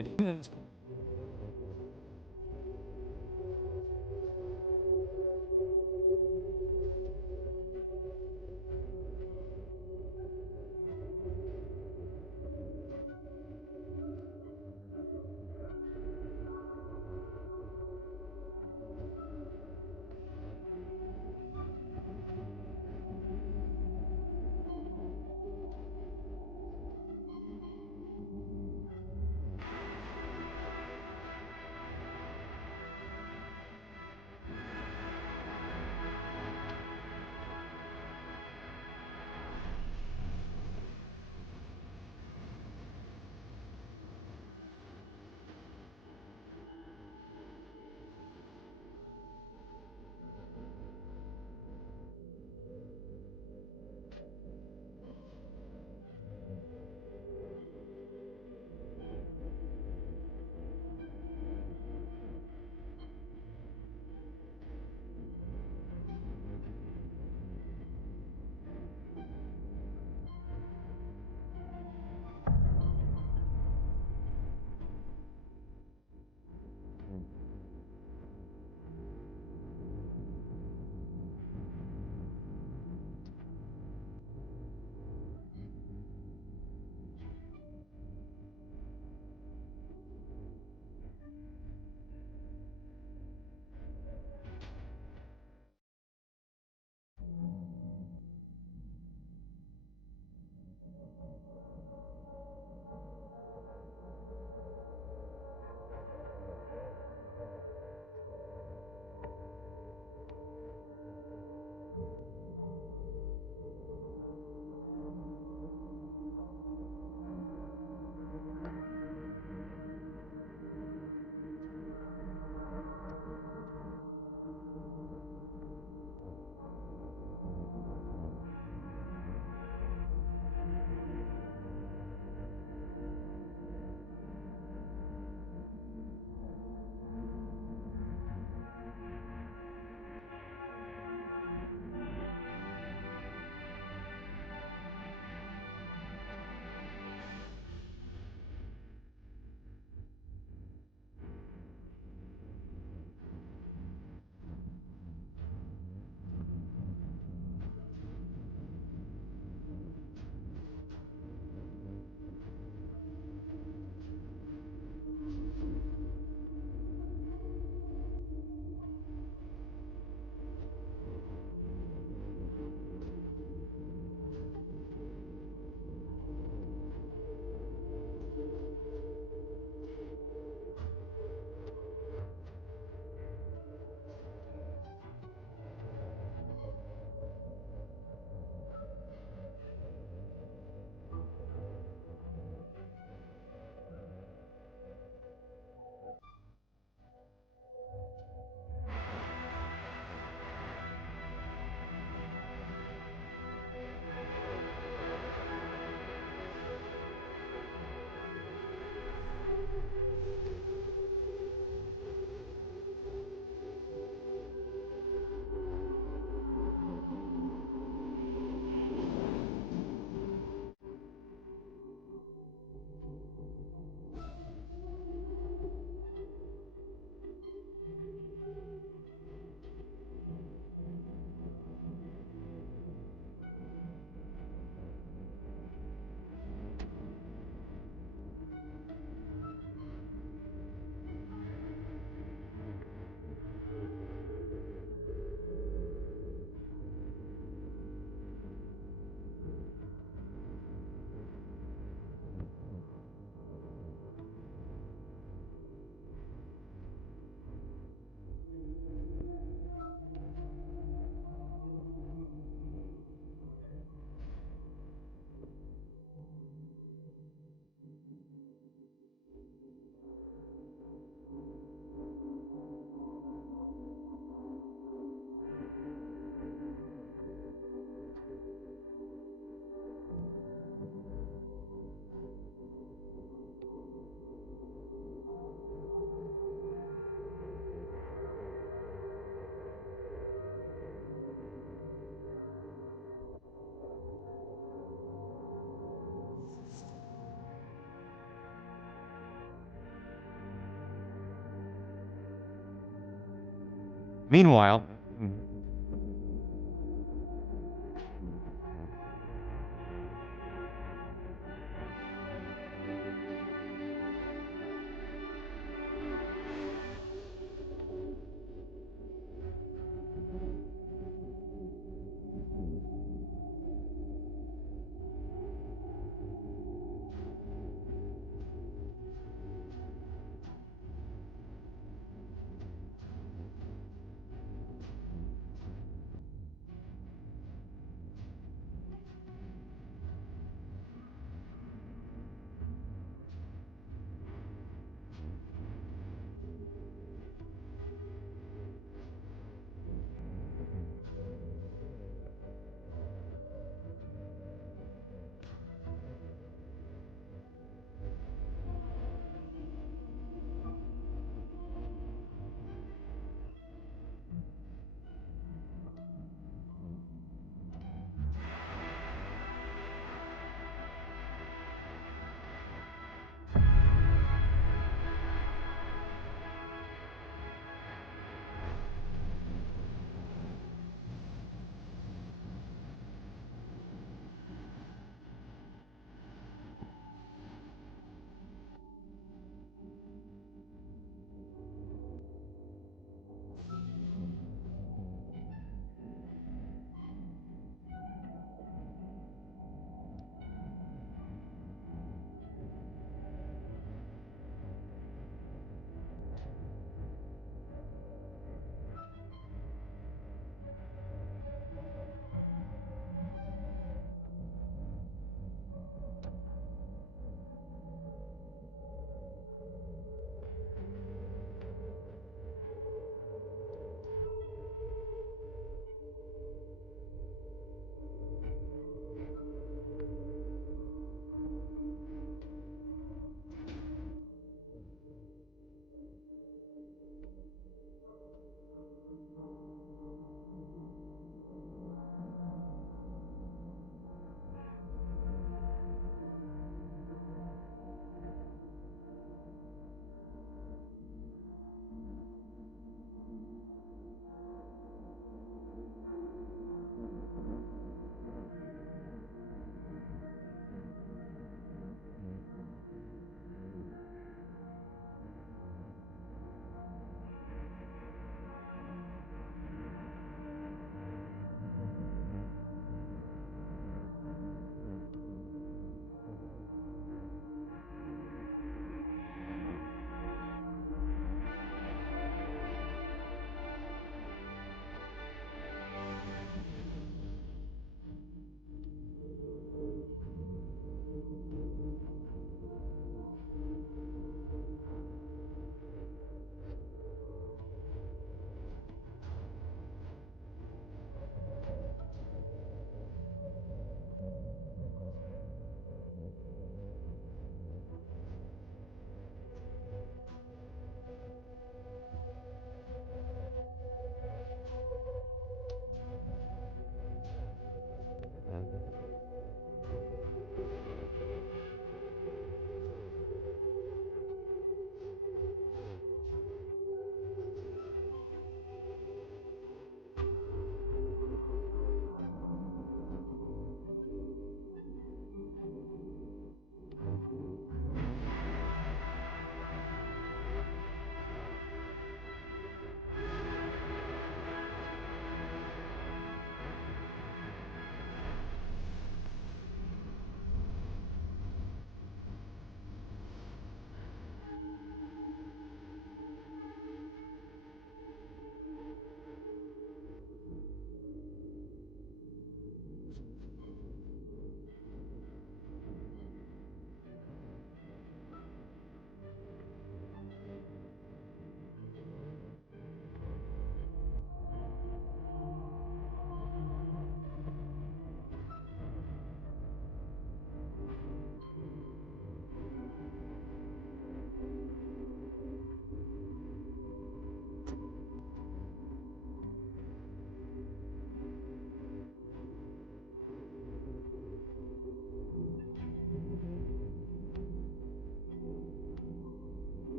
But even this. Meanwhile,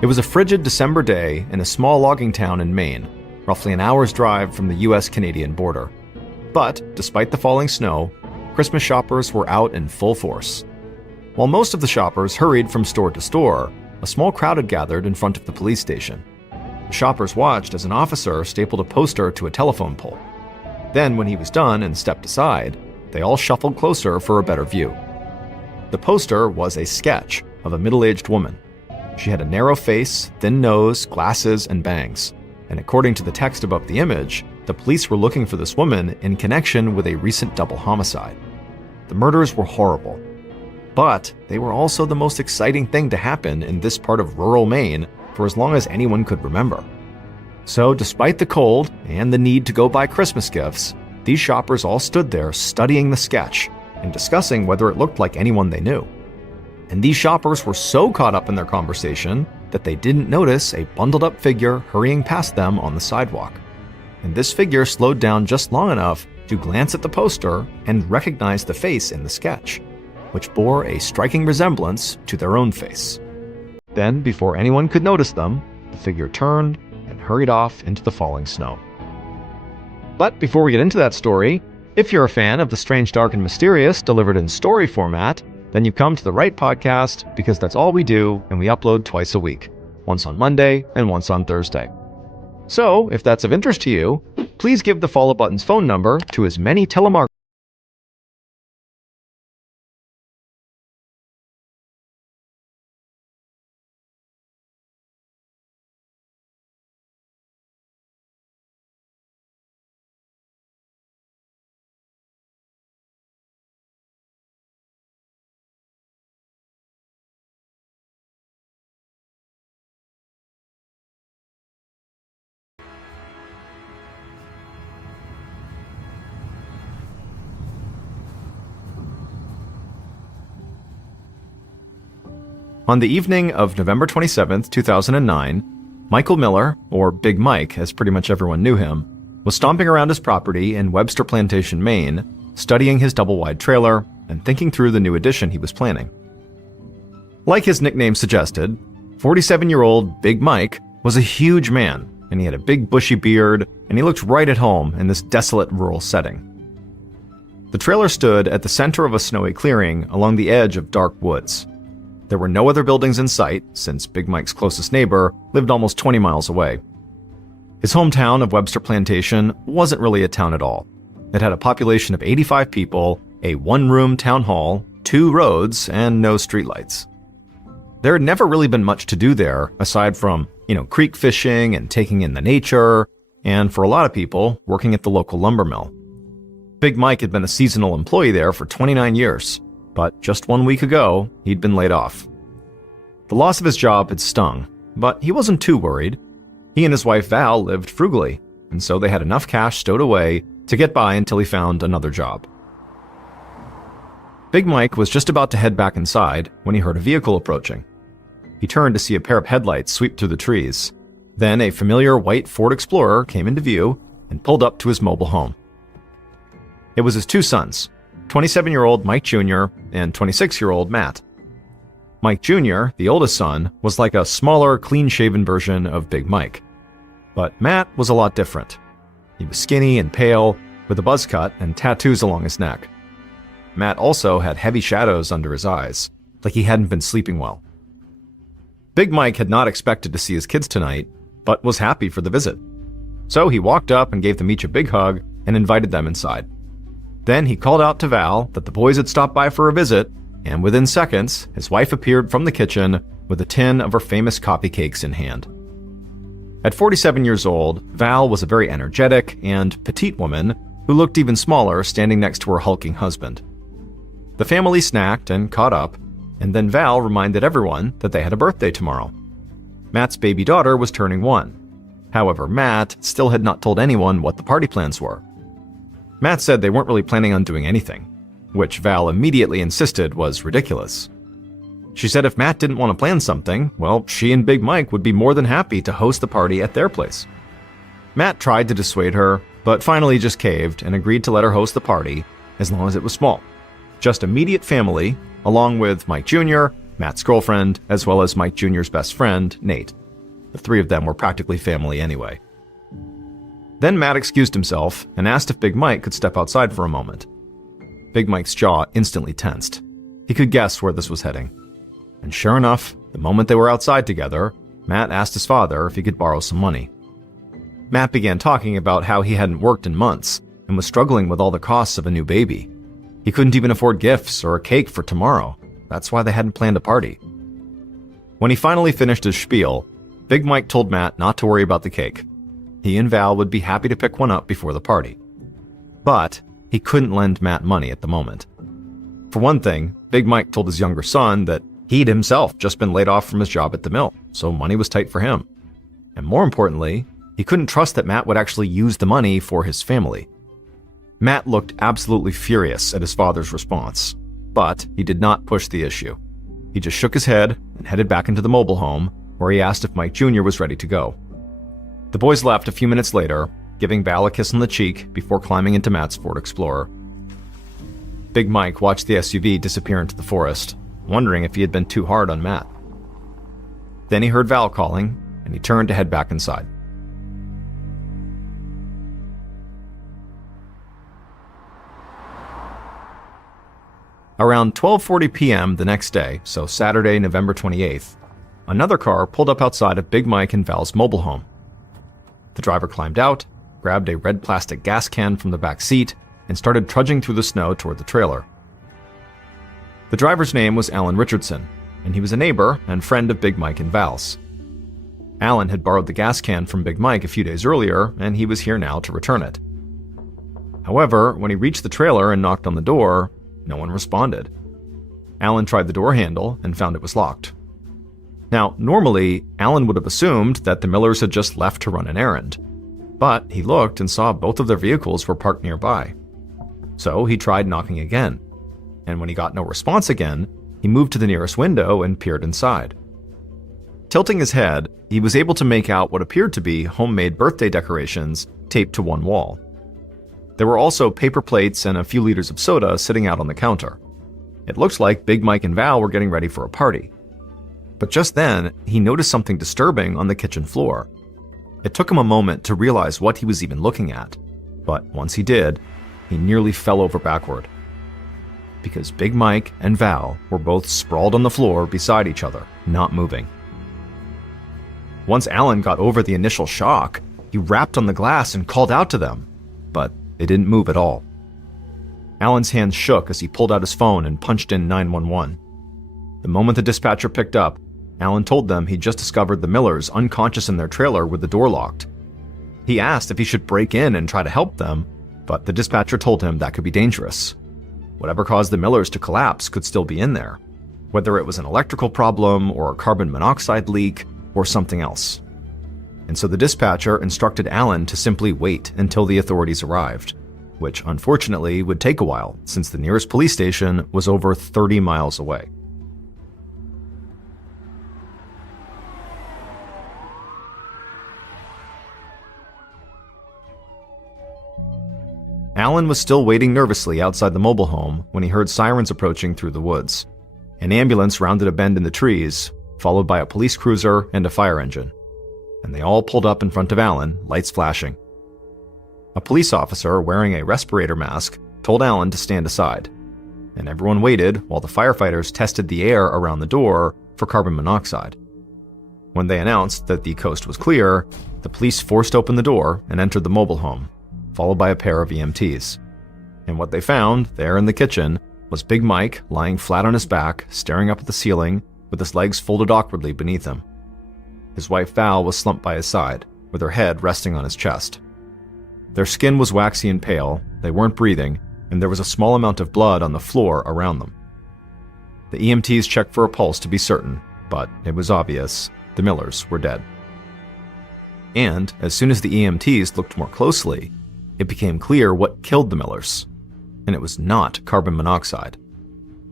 It was a frigid December day in a small logging town in Maine, roughly an hour's drive from the US-Canadian border. But, despite the falling snow, Christmas shoppers were out in full force. While most of the shoppers hurried from store to store, a small crowd had gathered in front of the police station. The shoppers watched as an officer stapled a poster to a telephone pole. Then, when he was done and stepped aside, they all shuffled closer for a better view. The poster was a sketch of a middle-aged woman. She had a narrow face, thin nose, glasses, and bangs. And according to the text above the image, the police were looking for this woman in connection with a recent double homicide. The murders were horrible. But they were also the most exciting thing to happen in this part of rural Maine for as long as anyone could remember. So despite the cold and the need to go buy Christmas gifts, these shoppers all stood there studying the sketch and discussing whether it looked like anyone they knew. And these shoppers were so caught up in their conversation that they didn't notice a bundled-up figure hurrying past them on the sidewalk. And this figure slowed down just long enough to glance at the poster and recognize the face in the sketch, which bore a striking resemblance to their own face. Then, before anyone could notice them, the figure turned and hurried off into the falling snow. But before we get into that story, if you're a fan of the strange, dark, and mysterious delivered in story format, then you've come to the right podcast, because that's all we do, and we upload twice a week, once on Monday and once on Thursday. So, if that's of interest to you, please give the Follow Button's phone number to as many telemarketers. On the evening of November 27, 2009, Michael Miller, or Big Mike as pretty much everyone knew him, was stomping around his property in Webster Plantation, Maine, studying his double-wide trailer and thinking through the new addition he was planning. Like his nickname suggested, 47-year-old Big Mike was a huge man, and he had a big bushy beard, and he looked right at home in this desolate rural setting. The trailer stood at the center of a snowy clearing along the edge of dark woods. There were no other buildings in sight, since Big Mike's closest neighbor lived almost 20 miles away. His hometown of Webster Plantation wasn't really a town at all. It had a population of 85 people, a one-room town hall, 2 roads, and no streetlights. There had never really been much to do there, aside from, creek fishing and taking in the nature, and for a lot of people, working at the local lumber mill. Big Mike had been a seasonal employee there for 29 years. But just 1 week ago, he'd been laid off. The loss of his job had stung, but he wasn't too worried. He and his wife Val lived frugally, and so they had enough cash stowed away to get by until he found another job. Big Mike was just about to head back inside when he heard a vehicle approaching. He turned to see a pair of headlights sweep through the trees. Then a familiar white Ford Explorer came into view and pulled up to his mobile home. It was his 2 sons, 27-year-old Mike Jr. and 26-year-old Matt. Mike Jr., the oldest son, was like a smaller, clean-shaven version of Big Mike. But Matt was a lot different. He was skinny and pale, with a buzz cut and tattoos along his neck. Matt also had heavy shadows under his eyes, like he hadn't been sleeping well. Big Mike had not expected to see his kids tonight, but was happy for the visit. So he walked up and gave them each a big hug and invited them inside. Then he called out to Val that the boys had stopped by for a visit, and within seconds, his wife appeared from the kitchen with a tin of her famous coffee cakes in hand. At 47 years old, Val was a very energetic and petite woman who looked even smaller standing next to her hulking husband. The family snacked and caught up, and then Val reminded everyone that they had a birthday tomorrow. Matt's baby daughter was turning 1. However, Matt still had not told anyone what the party plans were. Matt said they weren't really planning on doing anything, which Val immediately insisted was ridiculous. She said if Matt didn't want to plan something, well, she and Big Mike would be more than happy to host the party at their place. Matt tried to dissuade her, but finally just caved and agreed to let her host the party as long as it was small. Just immediate family, along with Mike Jr., Matt's girlfriend, as well as Mike Jr.'s best friend, Nate. The three of them were practically family anyway. Then Matt excused himself and asked if Big Mike could step outside for a moment. Big Mike's jaw instantly tensed. He could guess where this was heading. And sure enough, the moment they were outside together, Matt asked his father if he could borrow some money. Matt began talking about how he hadn't worked in months and was struggling with all the costs of a new baby. He couldn't even afford gifts or a cake for tomorrow. That's why they hadn't planned a party. When he finally finished his spiel, Big Mike told Matt not to worry about the cake. He and Val would be happy to pick one up before the party. But he couldn't lend Matt money at the moment. For one thing, Big Mike told his younger son that he'd himself just been laid off from his job at the mill, so money was tight for him. And more importantly, he couldn't trust that Matt would actually use the money for his family. Matt looked absolutely furious at his father's response, but he did not push the issue. He just shook his head and headed back into the mobile home, where he asked if Mike Jr. was ready to go. The boys left a few minutes later, giving Val a kiss on the cheek before climbing into Matt's Ford Explorer. Big Mike watched the SUV disappear into the forest, wondering if he had been too hard on Matt. Then he heard Val calling, and he turned to head back inside. Around 12:40 p.m. the next day, so Saturday, November 28th, another car pulled up outside of Big Mike and Val's mobile home. The driver climbed out, grabbed a red plastic gas can from the back seat, and started trudging through the snow toward the trailer. The driver's name was Alan Richardson, and he was a neighbor and friend of Big Mike and Val's. Alan had borrowed the gas can from Big Mike a few days earlier, and he was here now to return it. However, when he reached the trailer and knocked on the door, no one responded. Alan tried the door handle and found it was locked. Now, normally, Alan would have assumed that the Millers had just left to run an errand, but he looked and saw both of their vehicles were parked nearby. So he tried knocking again, and when he got no response again, he moved to the nearest window and peered inside. Tilting his head, he was able to make out what appeared to be homemade birthday decorations taped to one wall. There were also paper plates and a few liters of soda sitting out on the counter. It looked like Big Mike and Val were getting ready for a party. But just then, he noticed something disturbing on the kitchen floor. It took him a moment to realize what he was even looking at, but once he did, he nearly fell over backward. Because Big Mike and Val were both sprawled on the floor beside each other, not moving. Once Alan got over the initial shock, he rapped on the glass and called out to them, but they didn't move at all. Alan's hands shook as he pulled out his phone and punched in 911. The moment the dispatcher picked up, Alan told them he'd just discovered the Millers unconscious in their trailer with the door locked. He asked if he should break in and try to help them, but the dispatcher told him that could be dangerous. Whatever caused the Millers to collapse could still be in there, whether it was an electrical problem or a carbon monoxide leak or something else. And so the dispatcher instructed Alan to simply wait until the authorities arrived, which unfortunately would take a while since the nearest police station was over 30 miles away. Alan was still waiting nervously outside the mobile home when he heard sirens approaching through the woods. An ambulance rounded a bend in the trees, followed by a police cruiser and a fire engine. And they all pulled up in front of Alan, lights flashing. A police officer wearing a respirator mask told Alan to stand aside, and everyone waited while the firefighters tested the air around the door for carbon monoxide. When they announced that the coast was clear, the police forced open the door and entered the mobile home, followed by a pair of EMTs. And what they found, there in the kitchen, was Big Mike lying flat on his back, staring up at the ceiling, with his legs folded awkwardly beneath him. His wife Val was slumped by his side, with her head resting on his chest. Their skin was waxy and pale, they weren't breathing, and there was a small amount of blood on the floor around them. The EMTs checked for a pulse to be certain, but it was obvious the Millers were dead. And as soon as the EMTs looked more closely, it became clear what killed the Millers, and it was not carbon monoxide.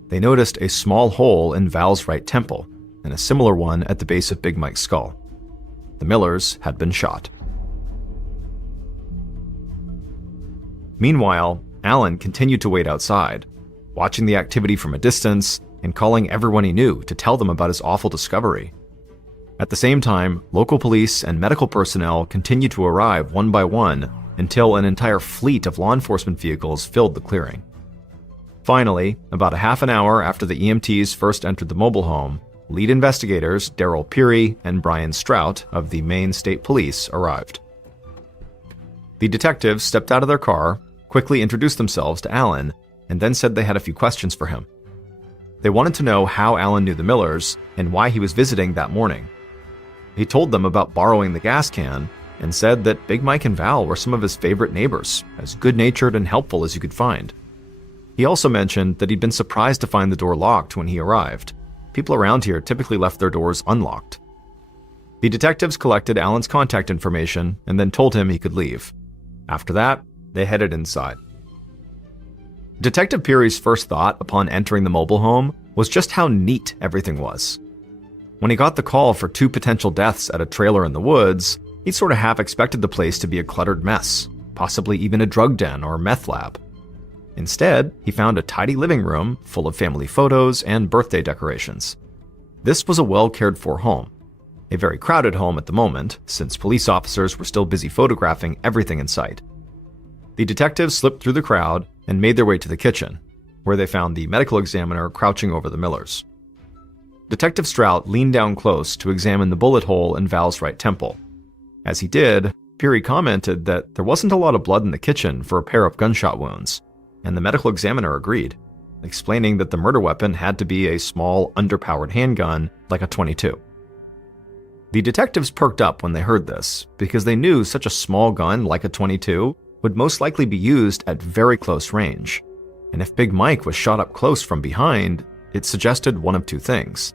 They noticed a small hole in Val's right temple, and a similar one at the base of Big Mike's skull. The Millers had been shot. Meanwhile, Alan continued to wait outside, watching the activity from a distance and calling everyone he knew to tell them about his awful discovery. At the same time, local police and medical personnel continued to arrive one by one until an entire fleet of law enforcement vehicles filled the clearing. Finally, about a half an hour after the EMTs first entered the mobile home, lead investigators Daryl Peary and Brian Strout of the Maine State Police arrived. The detectives stepped out of their car, quickly introduced themselves to Allen, and then said they had a few questions for him. They wanted to know how Allen knew the Millers and why he was visiting that morning. He told them about borrowing the gas can and said that Big Mike and Val were some of his favorite neighbors, as good-natured and helpful as you could find. He also mentioned that he'd been surprised to find the door locked when he arrived. People around here typically left their doors unlocked. The detectives collected Allen's contact information and then told him he could leave. After that, they headed inside. Detective Peary's first thought upon entering the mobile home was just how neat everything was. When he got the call for 2 potential deaths at a trailer in the woods, he sort of half expected the place to be a cluttered mess, possibly even a drug den or meth lab. Instead, he found a tidy living room full of family photos and birthday decorations. This was a well-cared-for home. A very crowded home at the moment, since police officers were still busy photographing everything in sight. The detectives slipped through the crowd and made their way to the kitchen, where they found the medical examiner crouching over the Millers. Detective Strout leaned down close to examine the bullet hole in Val's right temple. As he did, Peary commented that there wasn't a lot of blood in the kitchen for a pair of gunshot wounds, and the medical examiner agreed, explaining that the murder weapon had to be a small, underpowered handgun like a .22. The detectives perked up when they heard this, because they knew such a small gun like a .22 would most likely be used at very close range, and if Big Mike was shot up close from behind, it suggested one of 2 things.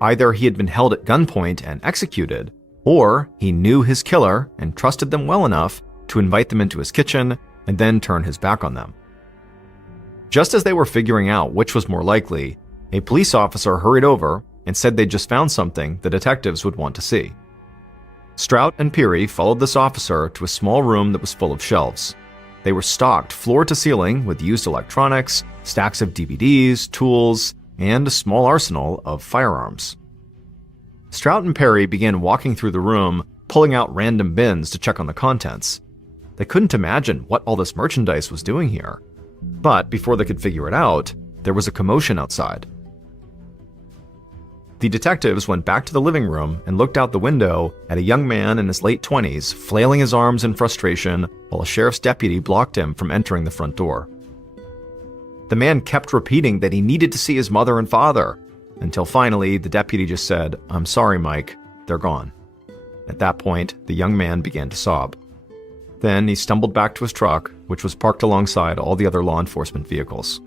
Either he had been held at gunpoint and executed, or he knew his killer and trusted them well enough to invite them into his kitchen and then turn his back on them. Just as they were figuring out which was more likely, a police officer hurried over and said they'd just found something the detectives would want to see. Strout and Peary followed this officer to a small room that was full of shelves. They were stocked floor to ceiling with used electronics, stacks of DVDs, tools, and a small arsenal of firearms. Strout and Peary began walking through the room, pulling out random bins to check on the contents. They couldn't imagine what all this merchandise was doing here. But before they could figure it out, there was a commotion outside. The detectives went back to the living room and looked out the window at a young man in his late 20s flailing his arms in frustration while a sheriff's deputy blocked him from entering the front door. The man kept repeating that he needed to see his mother and father, until finally the deputy just said, "I'm sorry, Mike, they're gone." At that point, the young man began to sob. Then he stumbled back to his truck, which was parked alongside all the other law enforcement vehicles.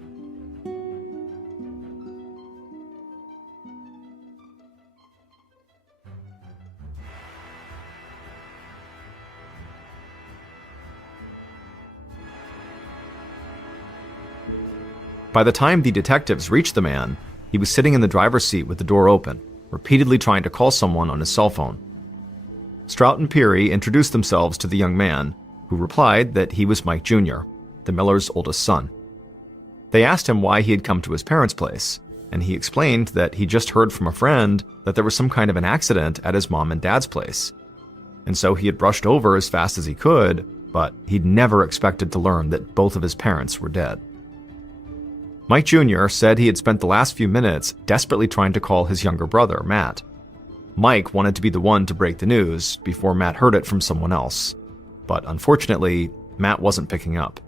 By the time the detectives reached the man, he was sitting in the driver's seat with the door open, repeatedly trying to call someone on his cell phone. Strout and Peary introduced themselves to the young man, who replied that he was Mike Jr., the Millers' oldest son. They asked him why he had come to his parents' place, and he explained that he just heard from a friend that there was some kind of an accident at his mom and dad's place. And so he had rushed over as fast as he could, but he'd never expected to learn that both of his parents were dead. Mike Jr. said he had spent the last few minutes desperately trying to call his younger brother, Matt. Mike wanted to be the one to break the news before Matt heard it from someone else. But unfortunately, Matt wasn't picking up.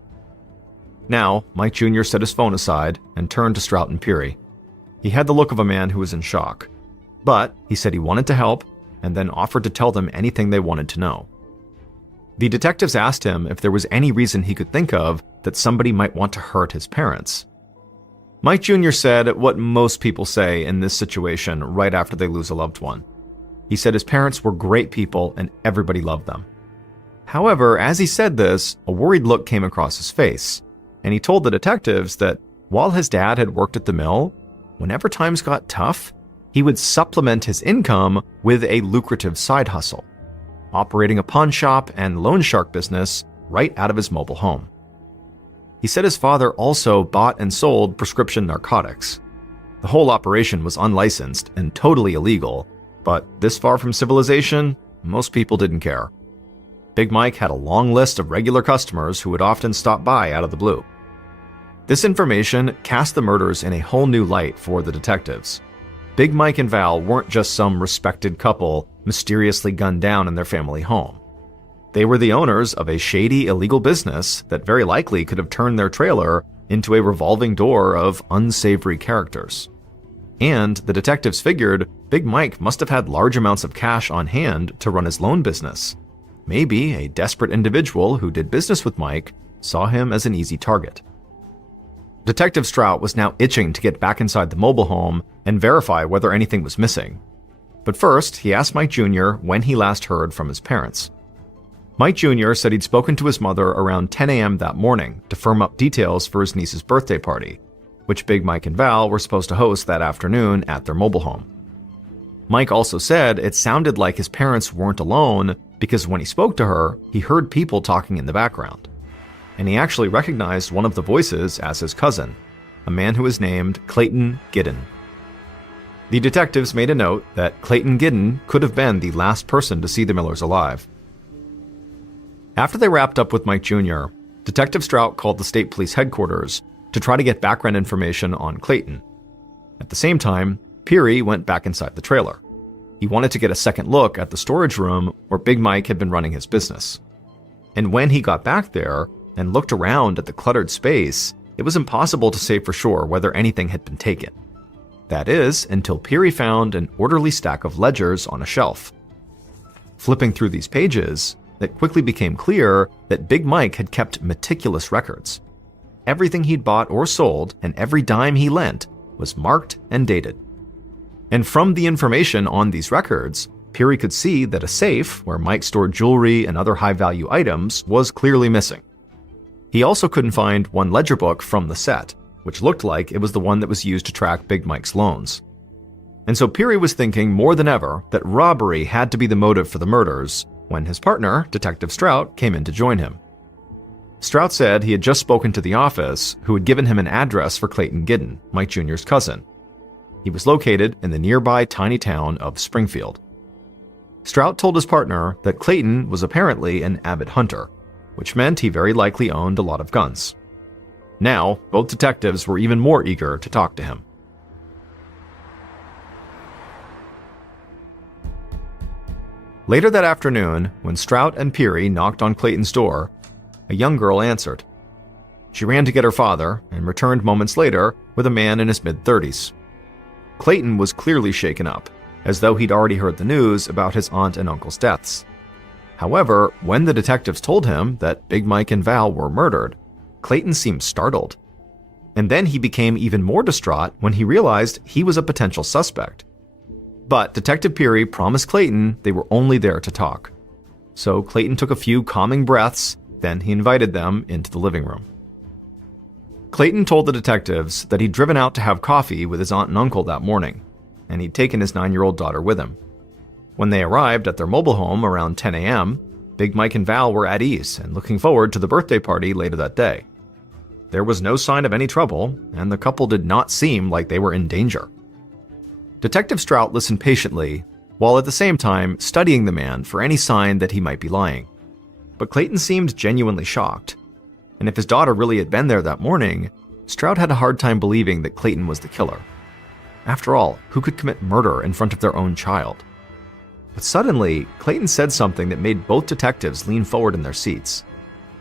Now, Mike Jr. set his phone aside and turned to Strout and Peary. He had the look of a man who was in shock. But he said he wanted to help and then offered to tell them anything they wanted to know. The detectives asked him if there was any reason he could think of that somebody might want to hurt his parents. Mike Jr. said what most people say in this situation right after they lose a loved one. He said his parents were great people and everybody loved them. However, as he said this, a worried look came across his face, and he told the detectives that while his dad had worked at the mill, whenever times got tough, he would supplement his income with a lucrative side hustle, operating a pawn shop and loan shark business right out of his mobile home. He said his father also bought and sold prescription narcotics. The whole operation was unlicensed and totally illegal, but this far from civilization, most people didn't care. Big Mike had a long list of regular customers who would often stop by out of the blue. This information cast the murders in a whole new light for the detectives. Big Mike and Val weren't just some respected couple mysteriously gunned down in their family home. They were the owners of a shady, illegal business that very likely could have turned their trailer into a revolving door of unsavory characters. And the detectives figured Big Mike must have had large amounts of cash on hand to run his loan business. Maybe a desperate individual who did business with Mike saw him as an easy target. Detective Strout was now itching to get back inside the mobile home and verify whether anything was missing. But first, he asked Mike Jr. when he last heard from his parents. Mike Jr. said he'd spoken to his mother around 10 a.m. that morning to firm up details for his niece's birthday party, which Big Mike and Val were supposed to host that afternoon at their mobile home. Mike also said it sounded like his parents weren't alone because when he spoke to her, he heard people talking in the background. And he actually recognized one of the voices as his cousin, a man who was named Clayton Giddon. The detectives made a note that Clayton Giddon could have been the last person to see the Millers alive. After they wrapped up with Mike Jr., Detective Strout called the state police headquarters to try to get background information on Clayton. At the same time, Peary went back inside the trailer. He wanted to get a second look at the storage room where Big Mike had been running his business. And when he got back there and looked around at the cluttered space, it was impossible to say for sure whether anything had been taken. That is, until Peary found an orderly stack of ledgers on a shelf. Flipping through these pages, it quickly became clear that Big Mike had kept meticulous records. Everything he'd bought or sold and every dime he lent was marked and dated. And from the information on these records, Peary could see that a safe where Mike stored jewelry and other high-value items was clearly missing. He also couldn't find one ledger book from the set, which looked like it was the one that was used to track Big Mike's loans. And so Peary was thinking more than ever that robbery had to be the motive for the murders when his partner, Detective Strout, came in to join him. Strout said he had just spoken to the office, who had given him an address for Clayton Giddon, Mike Jr.'s cousin. He was located in the nearby tiny town of Springfield. Strout told his partner that Clayton was apparently an avid hunter, which meant he very likely owned a lot of guns. Now, both detectives were even more eager to talk to him. Later that afternoon, when Strout and Peary knocked on Clayton's door, a young girl answered. She ran to get her father and returned moments later with a man in his mid-30s. Clayton was clearly shaken up, as though he'd already heard the news about his aunt and uncle's deaths. However, when the detectives told him that Big Mike and Val were murdered, Clayton seemed startled. And then he became even more distraught when he realized he was a potential suspect. But Detective Peary promised Clayton they were only there to talk. So Clayton took a few calming breaths, then he invited them into the living room. Clayton told the detectives that he'd driven out to have coffee with his aunt and uncle that morning, and he'd taken his 9-year-old daughter with him. When they arrived at their mobile home around 10 a.m., Big Mike and Val were at ease and looking forward to the birthday party later that day. There was no sign of any trouble, and the couple did not seem like they were in danger. Detective Strout listened patiently, while at the same time studying the man for any sign that he might be lying. But Clayton seemed genuinely shocked, and if his daughter really had been there that morning, Strout had a hard time believing that Clayton was the killer. After all, who could commit murder in front of their own child? But suddenly, Clayton said something that made both detectives lean forward in their seats.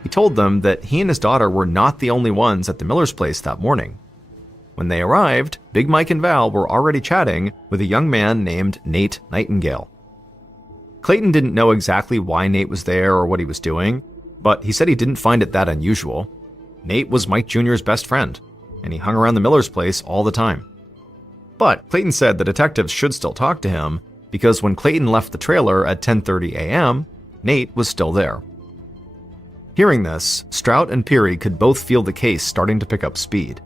He told them that he and his daughter were not the only ones at the Miller's place that morning. When they arrived, Big Mike and Val were already chatting with a young man named Nate Nightingale. Clayton didn't know exactly why Nate was there or what he was doing, but he said he didn't find it that unusual. Nate was Mike Jr.'s best friend, and he hung around the Miller's place all the time. But Clayton said the detectives should still talk to him, because when Clayton left the trailer at 10:30 a.m., Nate was still there. Hearing this, Strout and Peary could both feel the case starting to pick up speed.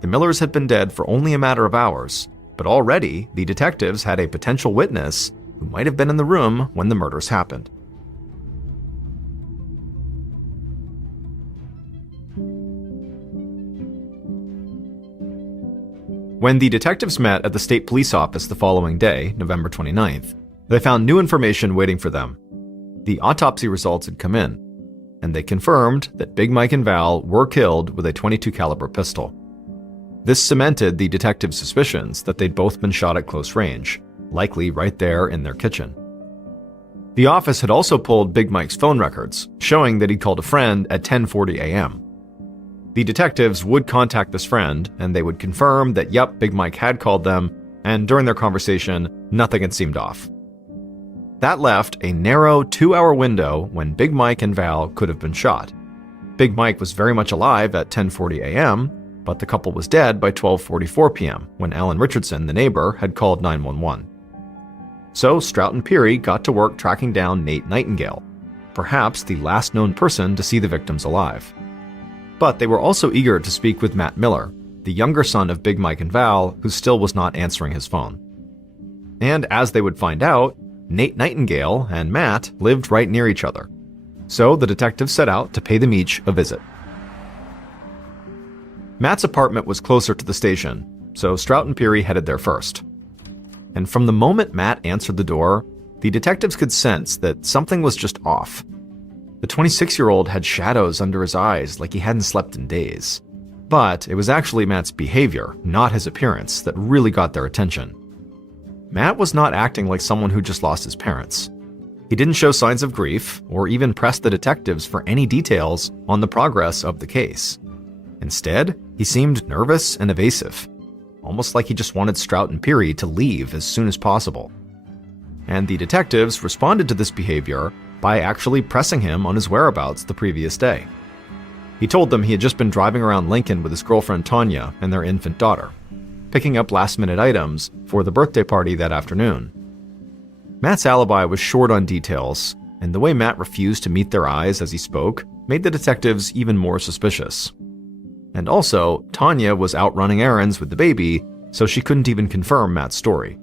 The Millers had been dead for only a matter of hours, but already the detectives had a potential witness who might have been in the room when the murders happened. When the detectives met at the state police office the following day, November 29th, they found new information waiting for them. The autopsy results had come in, and they confirmed that Big Mike and Val were killed with a .22 caliber pistol. This cemented the detectives' suspicions that they'd both been shot at close range, likely right there in their kitchen. The office had also pulled Big Mike's phone records, showing that he'd called a friend at 10:40 a.m. The detectives would contact this friend, and they would confirm that yep, Big Mike had called them, and during their conversation, nothing had seemed off. That left a narrow 2-hour window when Big Mike and Val could have been shot. Big Mike was very much alive at 10:40 a.m., but the couple was dead by 12:44 p.m. when Alan Richardson, the neighbor, had called 911. So Strout and Peary got to work tracking down Nate Nightingale, perhaps the last known person to see the victims alive. But they were also eager to speak with Matt Miller, the younger son of Big Mike and Val, who still was not answering his phone. And as they would find out, Nate Nightingale and Matt lived right near each other. So the detectives set out to pay them each a visit. Matt's apartment was closer to the station, so Strout and Peary headed there first. And from the moment Matt answered the door, the detectives could sense that something was just off. The 26-year-old had shadows under his eyes like he hadn't slept in days. But it was actually Matt's behavior, not his appearance, that really got their attention. Matt was not acting like someone who just lost his parents. He didn't show signs of grief or even press the detectives for any details on the progress of the case. Instead, he seemed nervous and evasive, almost like he just wanted Strout and Peary to leave as soon as possible. And the detectives responded to this behavior by actually pressing him on his whereabouts the previous day. He told them he had just been driving around Lincoln with his girlfriend Tanya and their infant daughter, picking up last-minute items for the birthday party that afternoon. Matt's alibi was short on details, and the way Matt refused to meet their eyes as he spoke made the detectives even more suspicious. And also, Tanya was out running errands with the baby, so she couldn't even confirm Matt's story.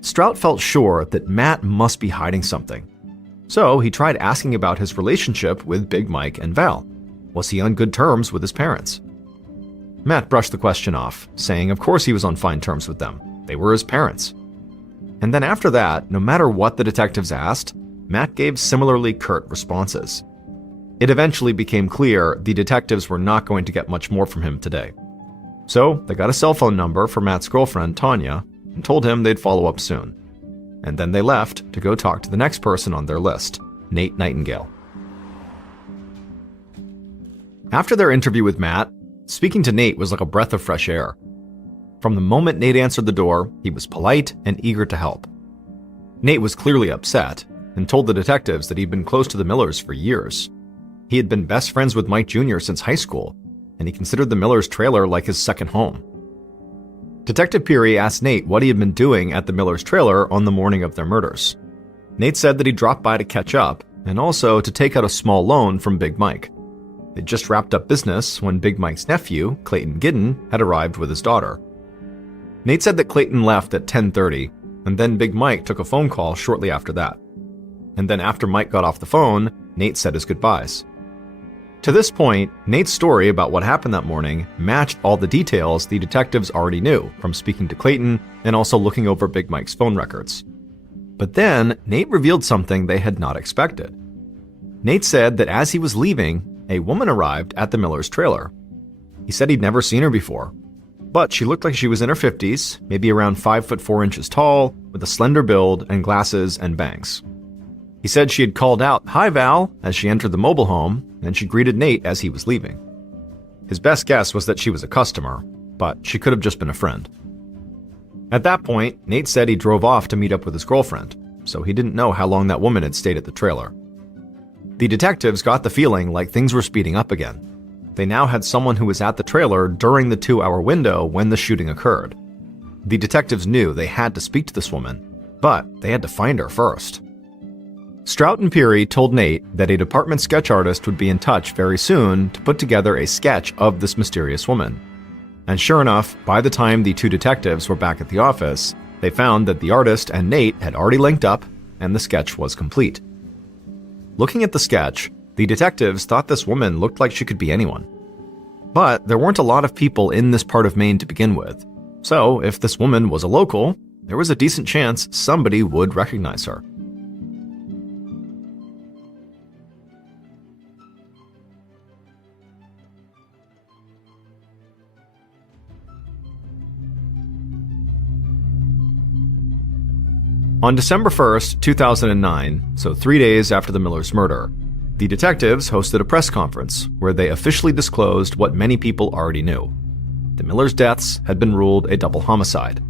Strout felt sure that Matt must be hiding something. So he tried asking about his relationship with Big Mike and Val. Was he on good terms with his parents? Matt brushed the question off, saying of course he was on fine terms with them. They were his parents. And then after that, no matter what the detectives asked, Matt gave similarly curt responses. It eventually became clear the detectives were not going to get much more from him today. So they got a cell phone number for Matt's girlfriend, Tanya, and told him they'd follow up soon. And then they left to go talk to the next person on their list, Nate Nightingale. After their interview with Matt, speaking to Nate was like a breath of fresh air. From the moment Nate answered the door, he was polite and eager to help. Nate was clearly upset and told the detectives that he'd been close to the Millers for years. He had been best friends with Mike Jr. since high school, and he considered the Millers' trailer like his second home. Detective Peary asked Nate what he had been doing at the Millers' trailer on the morning of their murders. Nate said that he dropped by to catch up, and also to take out a small loan from Big Mike. They'd just wrapped up business when Big Mike's nephew, Clayton Giddon, had arrived with his daughter. Nate said that Clayton left at 10:30, and then Big Mike took a phone call shortly after that. And then after Mike got off the phone, Nate said his goodbyes. To this point, Nate's story about what happened that morning matched all the details the detectives already knew from speaking to Clayton and also looking over Big Mike's phone records. But then, Nate revealed something they had not expected. Nate said that as he was leaving, a woman arrived at the Millers' trailer. He said he'd never seen her before, but she looked like she was in her 50s, maybe around 5'4" tall, with a slender build and glasses and bangs. He said she had called out, "Hi, Val," as she entered the mobile home, and she greeted Nate as he was leaving. His best guess was that she was a customer, but she could have just been a friend. At that point, Nate said he drove off to meet up with his girlfriend, so he didn't know how long that woman had stayed at the trailer. The detectives got the feeling like things were speeding up again. They now had someone who was at the trailer during the 2-hour window when the shooting occurred. The detectives knew they had to speak to this woman, but they had to find her first. Strout and Peary told Nate that a department sketch artist would be in touch very soon to put together a sketch of this mysterious woman. And sure enough, by the time the two detectives were back at the office, they found that the artist and Nate had already linked up, and the sketch was complete. Looking at the sketch, the detectives thought this woman looked like she could be anyone. But there weren't a lot of people in this part of Maine to begin with, so if this woman was a local, there was a decent chance somebody would recognize her. On December 1st, 2009, so 3 days after the Millers' murder, the detectives hosted a press conference where they officially disclosed what many people already knew. The Millers' deaths had been ruled a double homicide.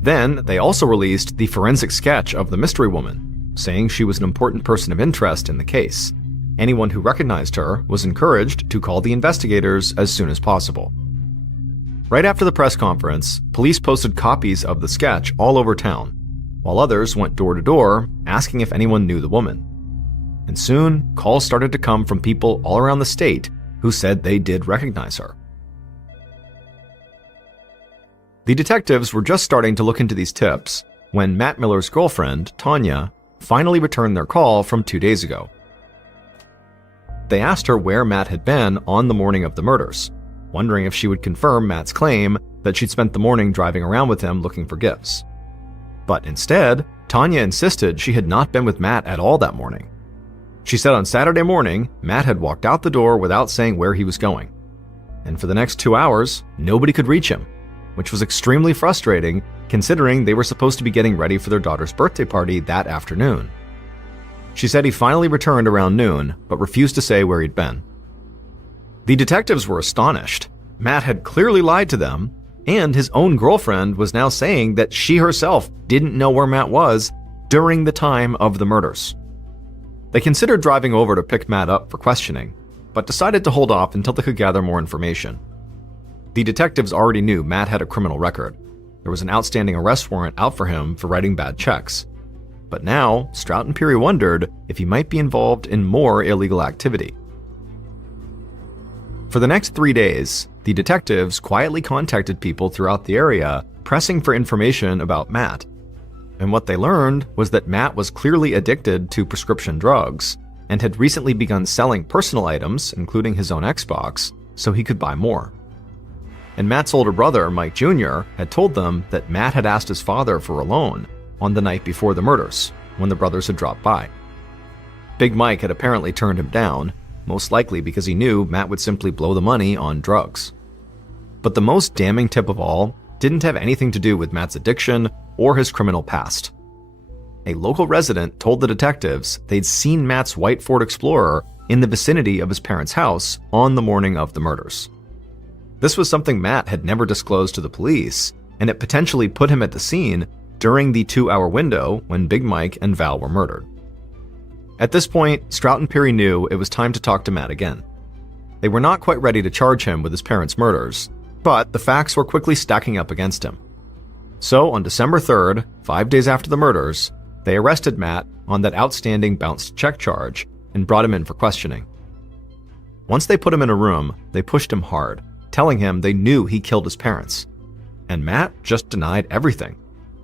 Then, they also released the forensic sketch of the mystery woman, saying she was an important person of interest in the case. Anyone who recognized her was encouraged to call the investigators as soon as possible. Right after the press conference, police posted copies of the sketch all over town, while others went door to door asking if anyone knew the woman. And soon, calls started to come from people all around the state who said they did recognize her. The detectives were just starting to look into these tips when Matt Miller's girlfriend, Tanya, finally returned their call from 2 days ago. They asked her where Matt had been on the morning of the murders, wondering if she would confirm Matt's claim that she'd spent the morning driving around with him looking for gifts. But instead, Tanya insisted she had not been with Matt at all that morning. She said on Saturday morning, Matt had walked out the door without saying where he was going. And for the next 2 hours, nobody could reach him, which was extremely frustrating considering they were supposed to be getting ready for their daughter's birthday party that afternoon. She said he finally returned around noon, but refused to say where he'd been. The detectives were astonished. Matt had clearly lied to them, and his own girlfriend was now saying that she herself didn't know where Matt was during the time of the murders. They considered driving over to pick Matt up for questioning, but decided to hold off until they could gather more information. The detectives already knew Matt had a criminal record. There was an outstanding arrest warrant out for him for writing bad checks. But now, Strout and Peary wondered if he might be involved in more illegal activity. For the next 3 days, the detectives quietly contacted people throughout the area, pressing for information about Matt. And what they learned was that Matt was clearly addicted to prescription drugs and had recently begun selling personal items, including his own Xbox, so he could buy more. And Matt's older brother, Mike Jr., had told them that Matt had asked his father for a loan on the night before the murders, when the brothers had dropped by. Big Mike had apparently turned him down, most likely because he knew Matt would simply blow the money on drugs. But the most damning tip of all didn't have anything to do with Matt's addiction or his criminal past. A local resident told the detectives they'd seen Matt's white Ford Explorer in the vicinity of his parents' house on the morning of the murders. This was something Matt had never disclosed to the police, and it potentially put him at the scene during the 2-hour window when Big Mike and Val were murdered. At this point, Strout and Peary knew it was time to talk to Matt again. They were not quite ready to charge him with his parents' murders, but the facts were quickly stacking up against him. So on December 3rd, 5 days after the murders, they arrested Matt on that outstanding bounced check charge and brought him in for questioning. Once they put him in a room, they pushed him hard, telling him they knew he killed his parents. And Matt just denied everything,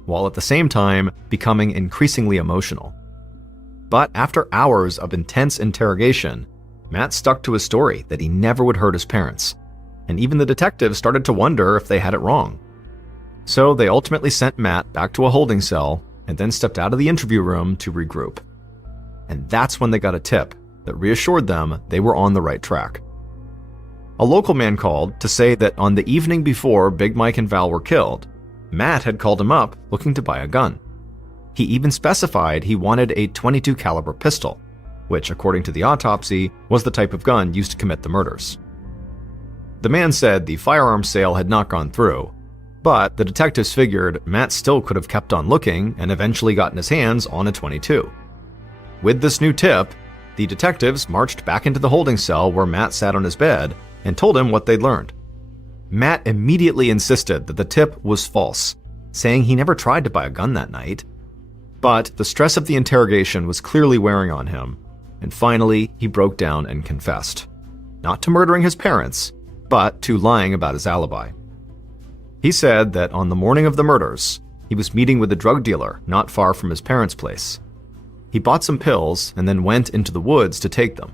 while at the same time becoming increasingly emotional. But after hours of intense interrogation, Matt stuck to his story that he never would hurt his parents, and even the detectives started to wonder if they had it wrong. So they ultimately sent Matt back to a holding cell and then stepped out of the interview room to regroup. And that's when they got a tip that reassured them they were on the right track. A local man called to say that on the evening before Big Mike and Val were killed, Matt had called him up looking to buy a gun. He even specified he wanted a .22 caliber pistol, which, according to the autopsy, was the type of gun used to commit the murders. The man said the firearm sale had not gone through, but the detectives figured Matt still could have kept on looking and eventually gotten his hands on a .22. With this new tip, the detectives marched back into the holding cell where Matt sat on his bed and told him what they'd learned. Matt immediately insisted that the tip was false, saying he never tried to buy a gun that night. But the stress of the interrogation was clearly wearing on him, and finally he broke down and confessed. Not to murdering his parents, but to lying about his alibi. He said that on the morning of the murders, he was meeting with a drug dealer not far from his parents' place. He bought some pills and then went into the woods to take them.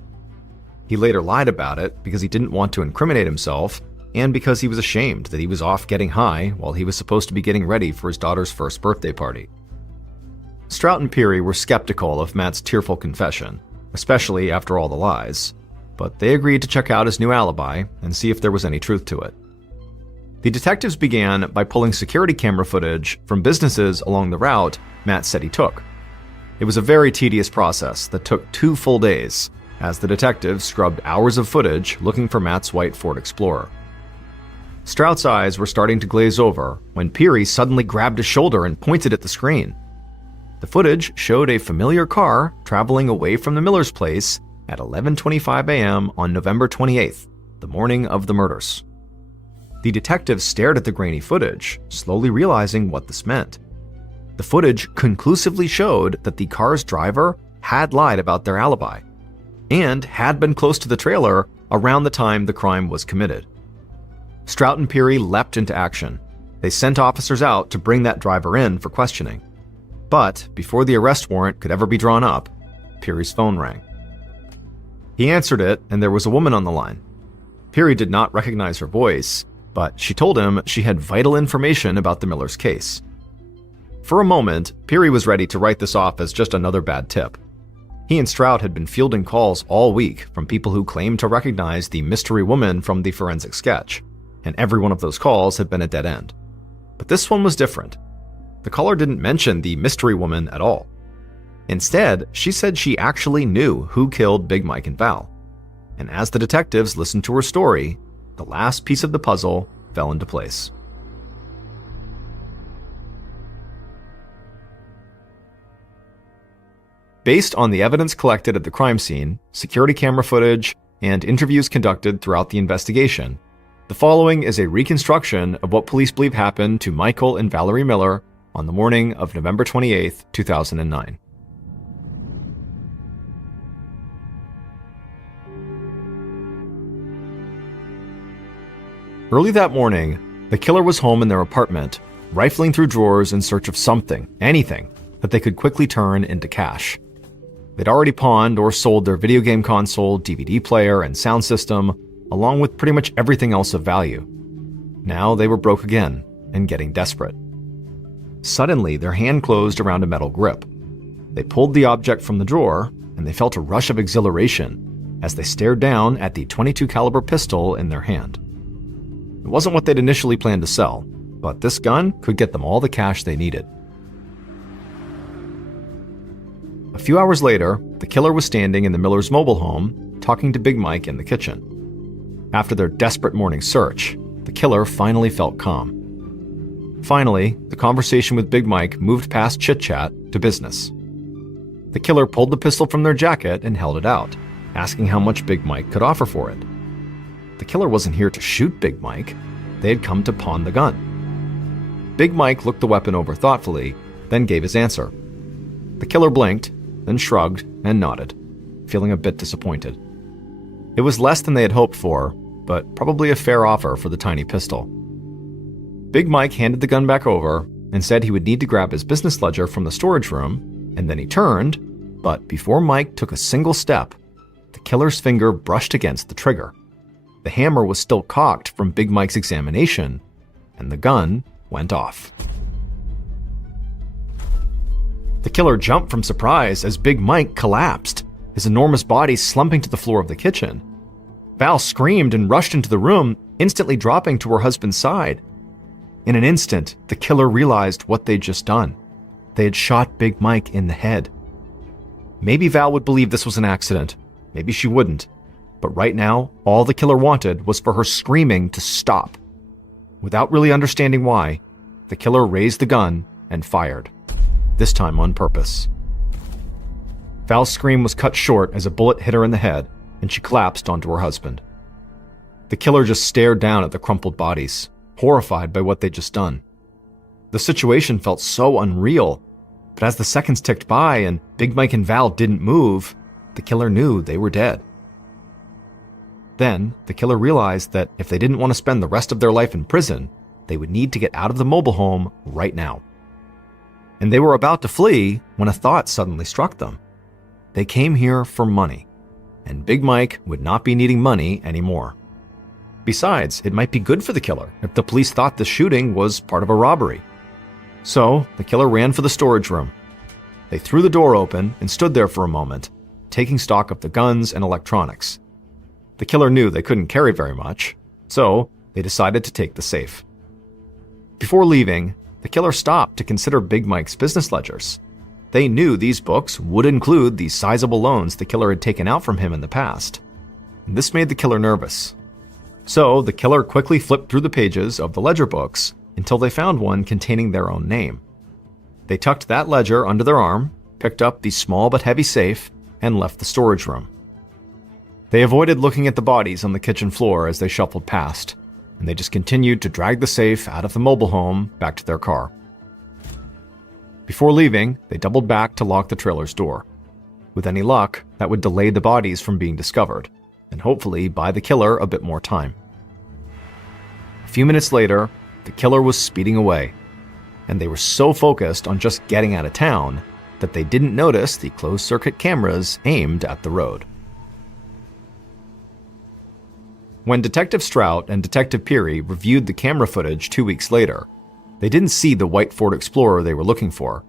He later lied about it because he didn't want to incriminate himself and because he was ashamed that he was off getting high while he was supposed to be getting ready for his daughter's first birthday party. Strout and Peary were skeptical of Matt's tearful confession, especially after all the lies, but they agreed to check out his new alibi and see if there was any truth to it. The detectives began by pulling security camera footage from businesses along the route Matt said he took. It was a very tedious process that took 2 full days, as the detectives scrubbed hours of footage looking for Matt's white Ford Explorer. Strout's eyes were starting to glaze over when Peary suddenly grabbed his shoulder and pointed at the screen. The footage showed a familiar car traveling away from the Miller's place at 11:25 a.m. on November 28th, the morning of the murders. The detectives stared at the grainy footage, slowly realizing what this meant. The footage conclusively showed that the car's driver had lied about their alibi and had been close to the trailer around the time the crime was committed. Strout and Peary leapt into action. They sent officers out to bring that driver in for questioning. But before the arrest warrant could ever be drawn up, Peary's phone rang. He answered it, and there was a woman on the line. Peary did not recognize her voice, but she told him she had vital information about the Miller's case. For a moment, Peary was ready to write this off as just another bad tip. He and Strout had been fielding calls all week from people who claimed to recognize the mystery woman from the forensic sketch, and every one of those calls had been a dead end. But this one was different. The caller didn't mention the mystery woman at all. Instead, she said she actually knew who killed Big Mike and Val. And as the detectives listened to her story, the last piece of the puzzle fell into place. Based on the evidence collected at the crime scene, security camera footage, and interviews conducted throughout the investigation, the following is a reconstruction of what police believe happened to Michael and Valerie Miller on the morning of November 28, 2009. Early that morning, the killer was home in their apartment, rifling through drawers in search of something, anything, that they could quickly turn into cash. They'd already pawned or sold their video game console, DVD player, and sound system, along with pretty much everything else of value. Now they were broke again and getting desperate. Suddenly, their hand closed around a metal grip. They pulled the object from the drawer, and they felt a rush of exhilaration as they stared down at the .22 caliber pistol in their hand. It wasn't what they'd initially planned to sell, but this gun could get them all the cash they needed. A few hours later, the killer was standing in the Miller's mobile home, talking to Big Mike in the kitchen. After their desperate morning search, the killer finally felt calm. Finally, the conversation with Big Mike moved past chit-chat to business. The killer pulled the pistol from their jacket and held it out, asking how much Big Mike could offer for it. The killer wasn't here to shoot Big Mike. They had come to pawn the gun. Big Mike looked the weapon over thoughtfully, then gave his answer. The killer blinked, then shrugged and nodded, feeling a bit disappointed. It was less than they had hoped for, but probably a fair offer for the tiny pistol. Big Mike handed the gun back over and said he would need to grab his business ledger from the storage room, and then he turned, but before Mike took a single step, the killer's finger brushed against the trigger. The hammer was still cocked from Big Mike's examination, and the gun went off. The killer jumped from surprise as Big Mike collapsed, his enormous body slumping to the floor of the kitchen. Val screamed and rushed into the room, instantly dropping to her husband's side. In an instant, the killer realized what they'd just done. They had shot Big Mike in the head. Maybe Val would believe this was an accident. Maybe she wouldn't. But right now, all the killer wanted was for her screaming to stop. Without really understanding why, the killer raised the gun and fired, this time on purpose. Val's scream was cut short as a bullet hit her in the head, and she collapsed onto her husband. The killer just stared down at the crumpled bodies, horrified by what they'd just done. The situation felt so unreal, but as the seconds ticked by and Big Mike and Val didn't move, the killer knew they were dead. Then, the killer realized that if they didn't want to spend the rest of their life in prison, they would need to get out of the mobile home right now. And they were about to flee when a thought suddenly struck them. They came here for money. and Big Mike would not be needing money anymore. Besides, it might be good for the killer if the police thought the shooting was part of a robbery. So, the killer ran for the storage room. They threw the door open and stood there for a moment, taking stock of the guns and electronics. The killer knew they couldn't carry very much, so they decided to take the safe. Before leaving, the killer stopped to consider Big Mike's business ledgers. They knew these books would include the sizable loans the killer had taken out from him in the past. And this made the killer nervous. So the killer quickly flipped through the pages of the ledger books until they found one containing their own name. They tucked that ledger under their arm, picked up the small but heavy safe, and left the storage room. They avoided looking at the bodies on the kitchen floor as they shuffled past, and they just continued to drag the safe out of the mobile home back to their car. Before leaving, they doubled back to lock the trailer's door. With any luck, that would delay the bodies from being discovered, and hopefully buy the killer a bit more time. A few minutes later, the killer was speeding away, and they were so focused on just getting out of town that they didn't notice the closed-circuit cameras aimed at the road. When Detective Strout and Detective Peary reviewed the camera footage 2 weeks later, they didn't see the white Ford Explorer they were looking for,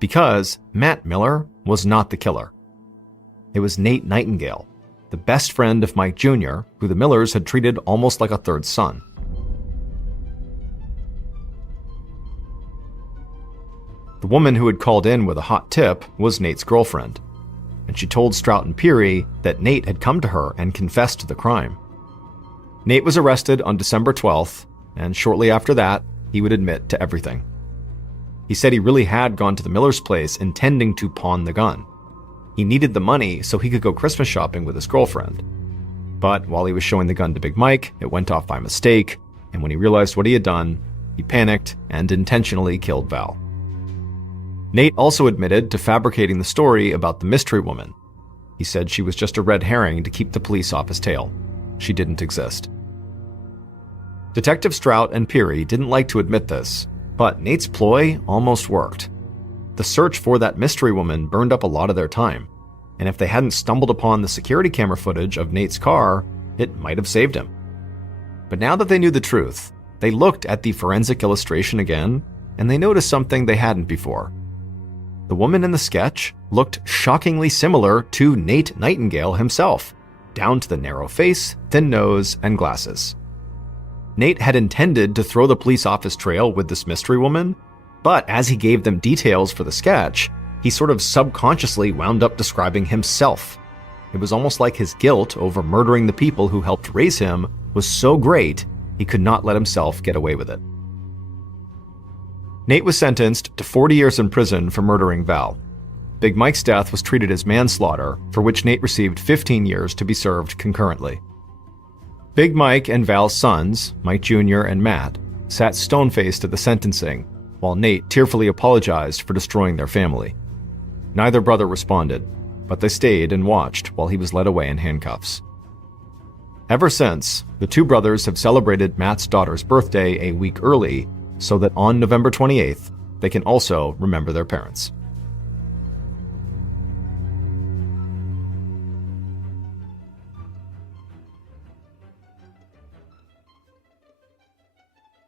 because Matt Miller was not the killer. It was Nate Nightingale, the best friend of Mike Jr., who the Millers had treated almost like a third son. The woman who had called in with a hot tip was Nate's girlfriend, and she told Strout and Peary that Nate had come to her and confessed to the crime. Nate was arrested on December 12th, and shortly after that, he would admit to everything. He said he really had gone to the Miller's place intending to pawn the gun. He needed the money so he could go Christmas shopping with his girlfriend. But while he was showing the gun to Big Mike, it went off by mistake, and when he realized what he had done, he panicked and intentionally killed Val. Nate also admitted to fabricating the story about the mystery woman. He said she was just a red herring to keep the police off his tail. She didn't exist. Detective Strout and Peary didn't like to admit this, but Nate's ploy almost worked. The search for that mystery woman burned up a lot of their time, and if they hadn't stumbled upon the security camera footage of Nate's car, it might have saved him. But now that they knew the truth, they looked at the forensic illustration again, and they noticed something they hadn't before. The woman in the sketch looked shockingly similar to Nate Nightingale himself, down to the narrow face, thin nose, and glasses. Nate had intended to throw the police off his trail with this mystery woman, but as he gave them details for the sketch, he sort of subconsciously wound up describing himself. It was almost like his guilt over murdering the people who helped raise him was so great, he could not let himself get away with it. Nate was sentenced to 40 years in prison for murdering Val. Big Mike's death was treated as manslaughter, for which Nate received 15 years to be served concurrently. Big Mike and Val's sons, Mike Jr. and Matt, sat stone-faced at the sentencing, while Nate tearfully apologized for destroying their family. Neither brother responded, but they stayed and watched while he was led away in handcuffs. Ever since, the two brothers have celebrated Matt's daughter's birthday a week early so that on November 28th, they can also remember their parents.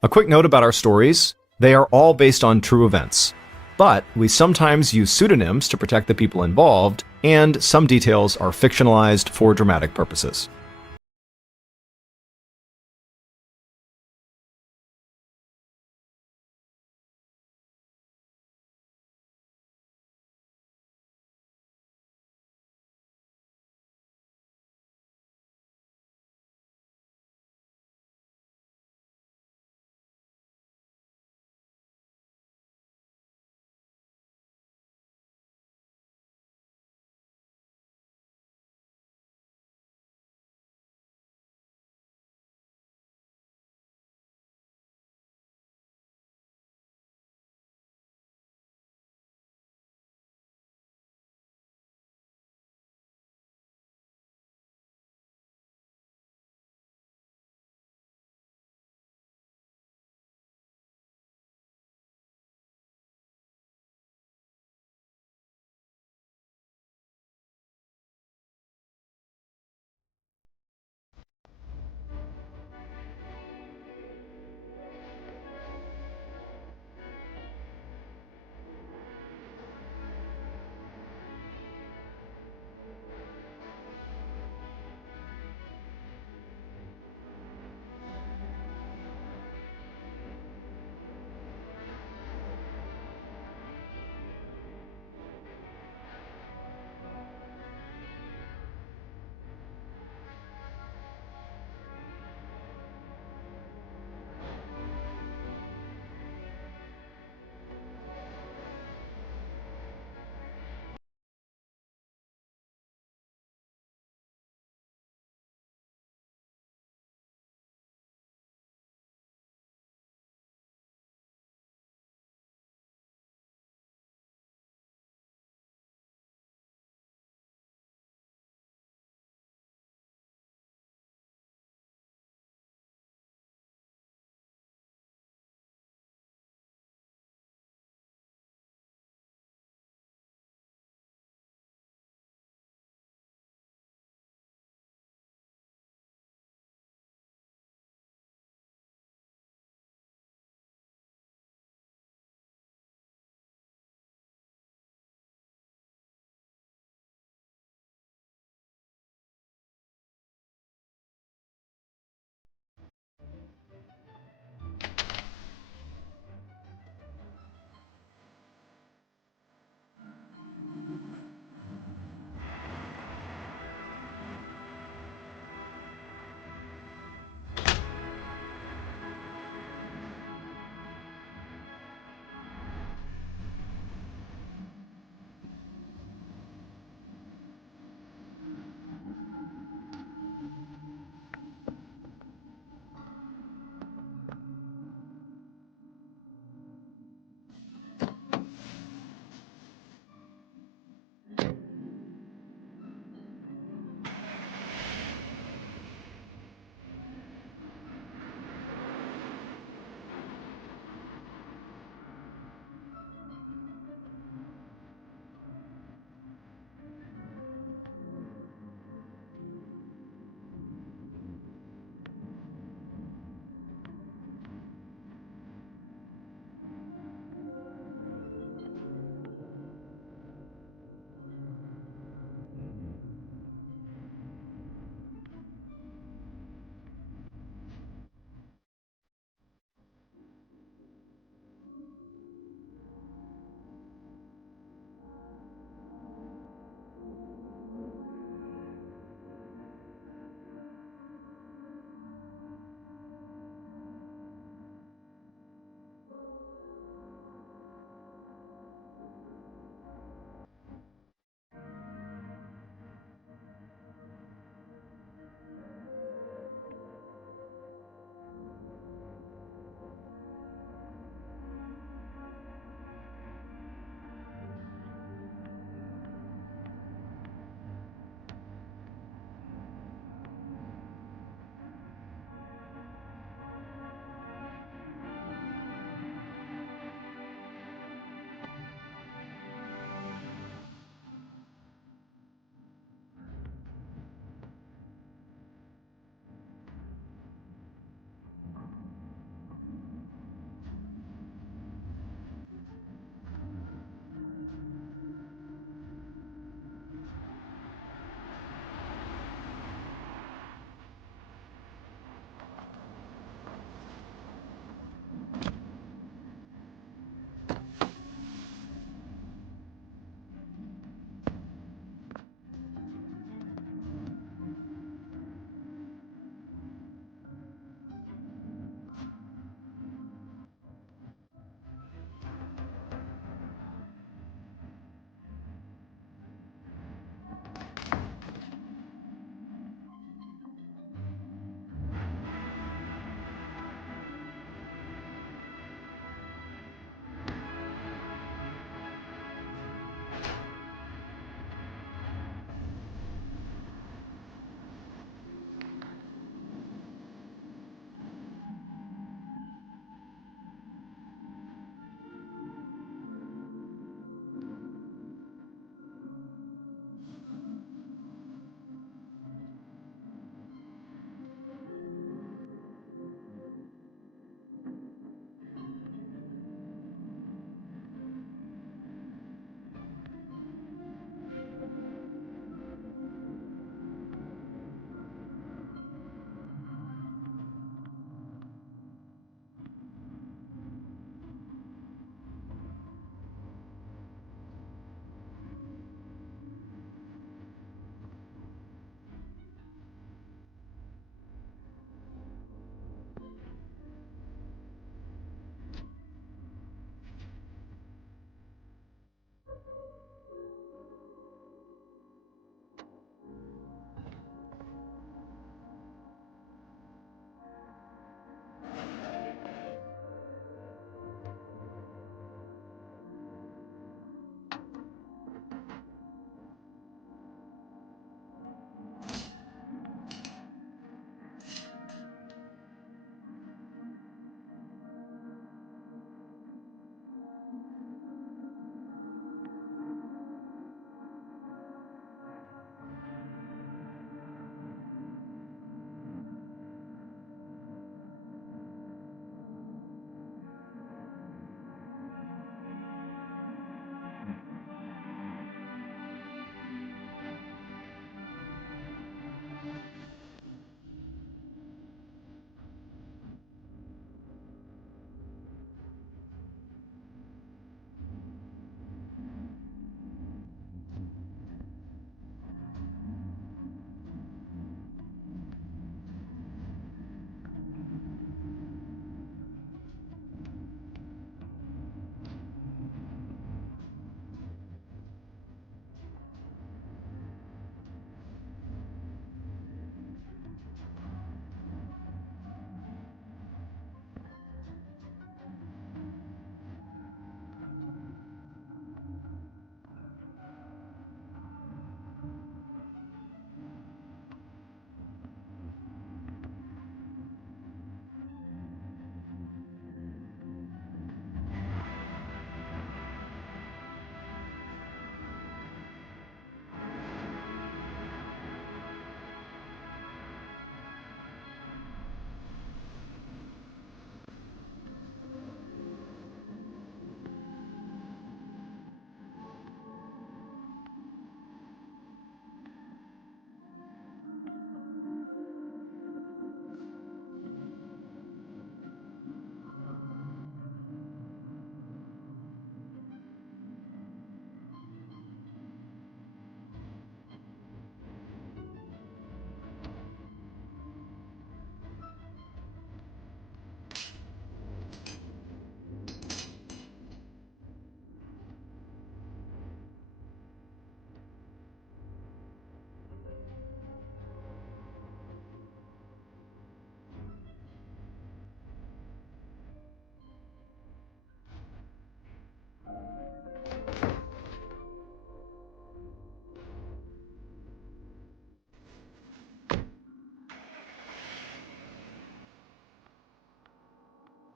A quick note about our stories: they are all based on true events, but we sometimes use pseudonyms to protect the people involved, and some details are fictionalized for dramatic purposes.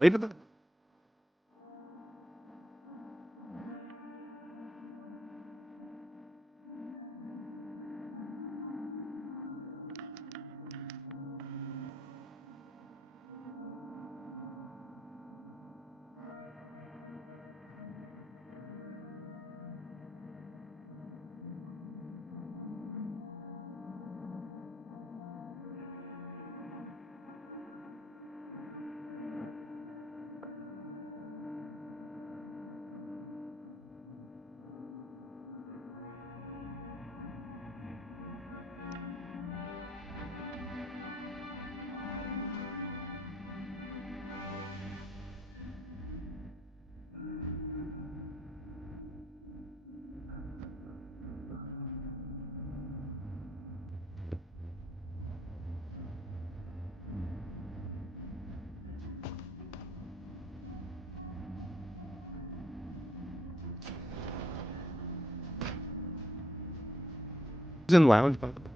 Later then. Who's in lounge, by the way?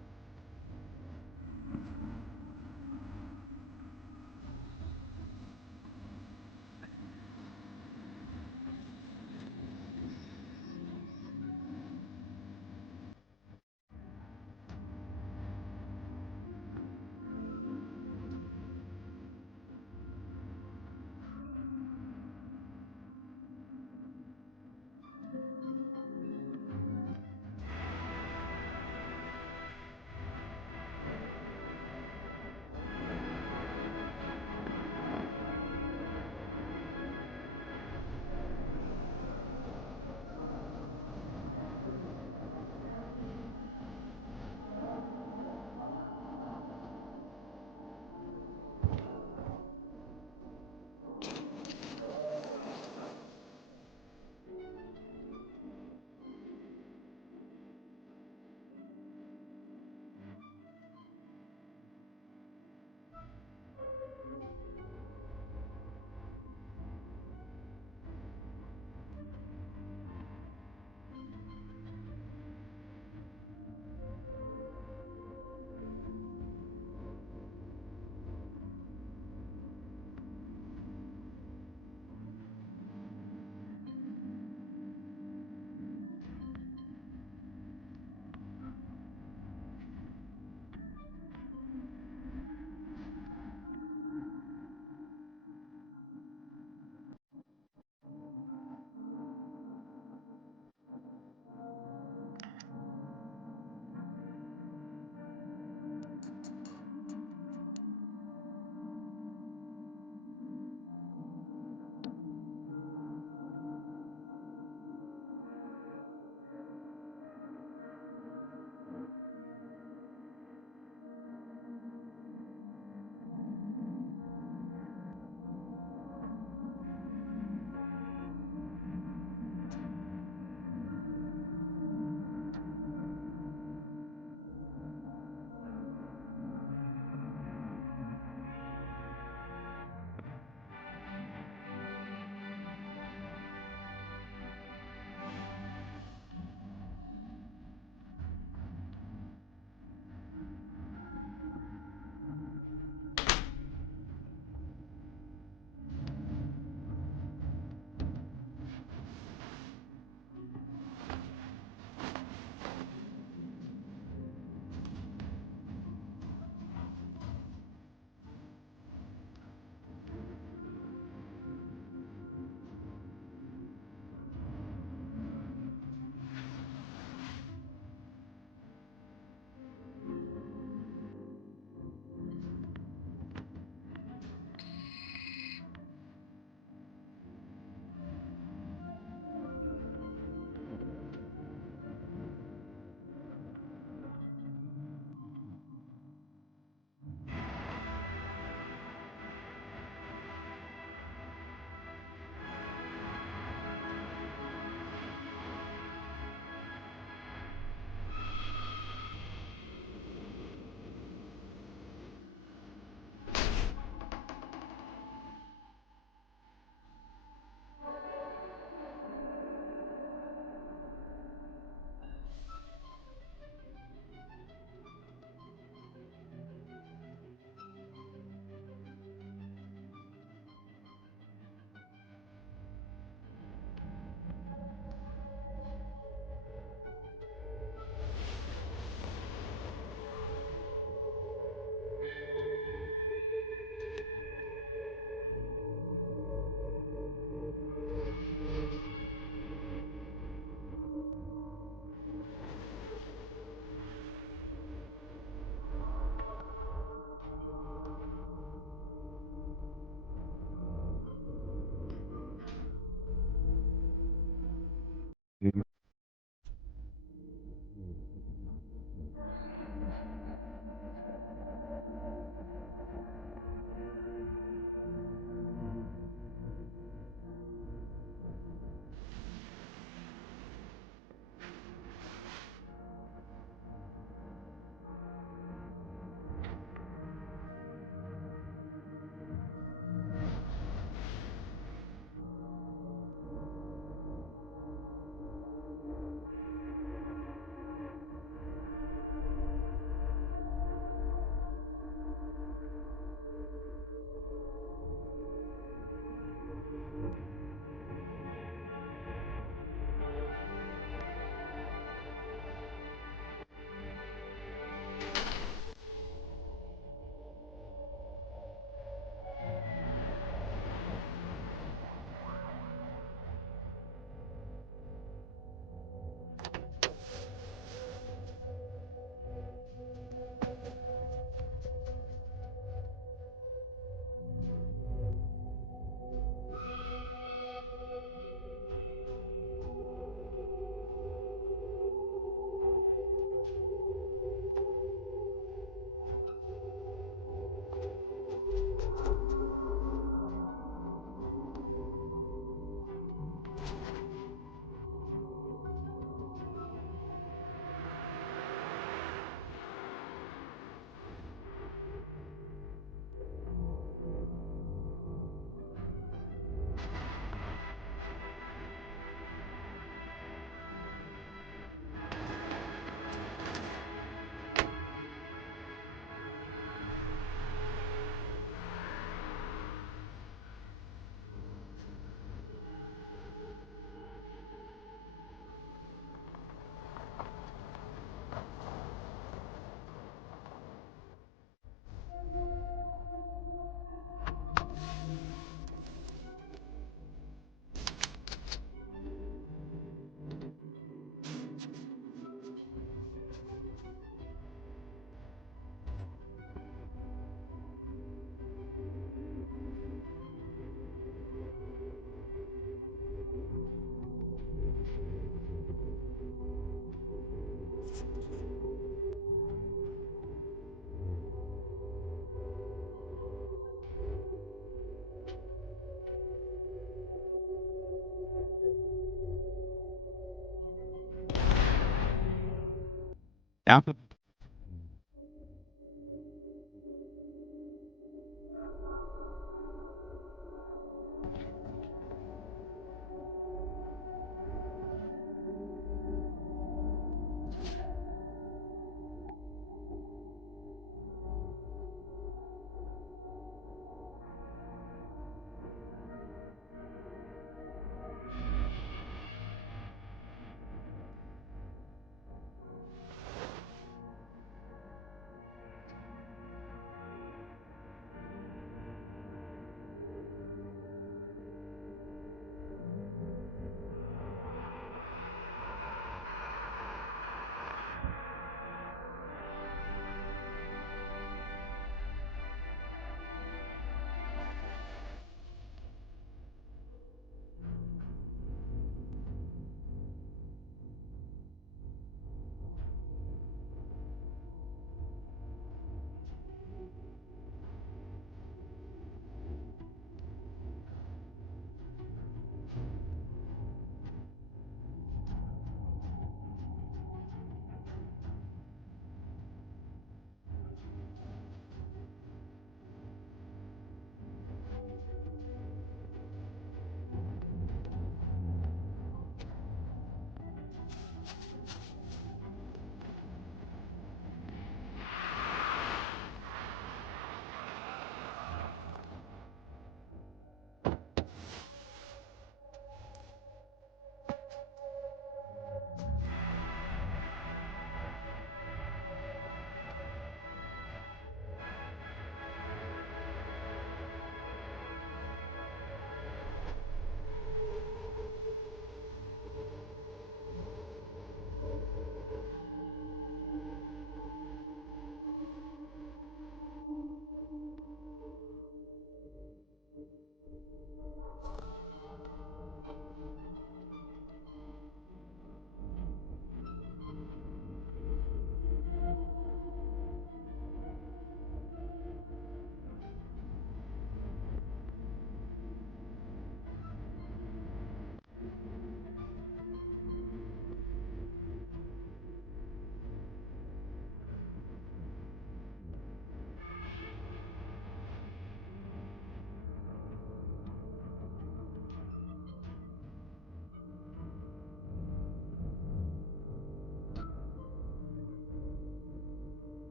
Apple.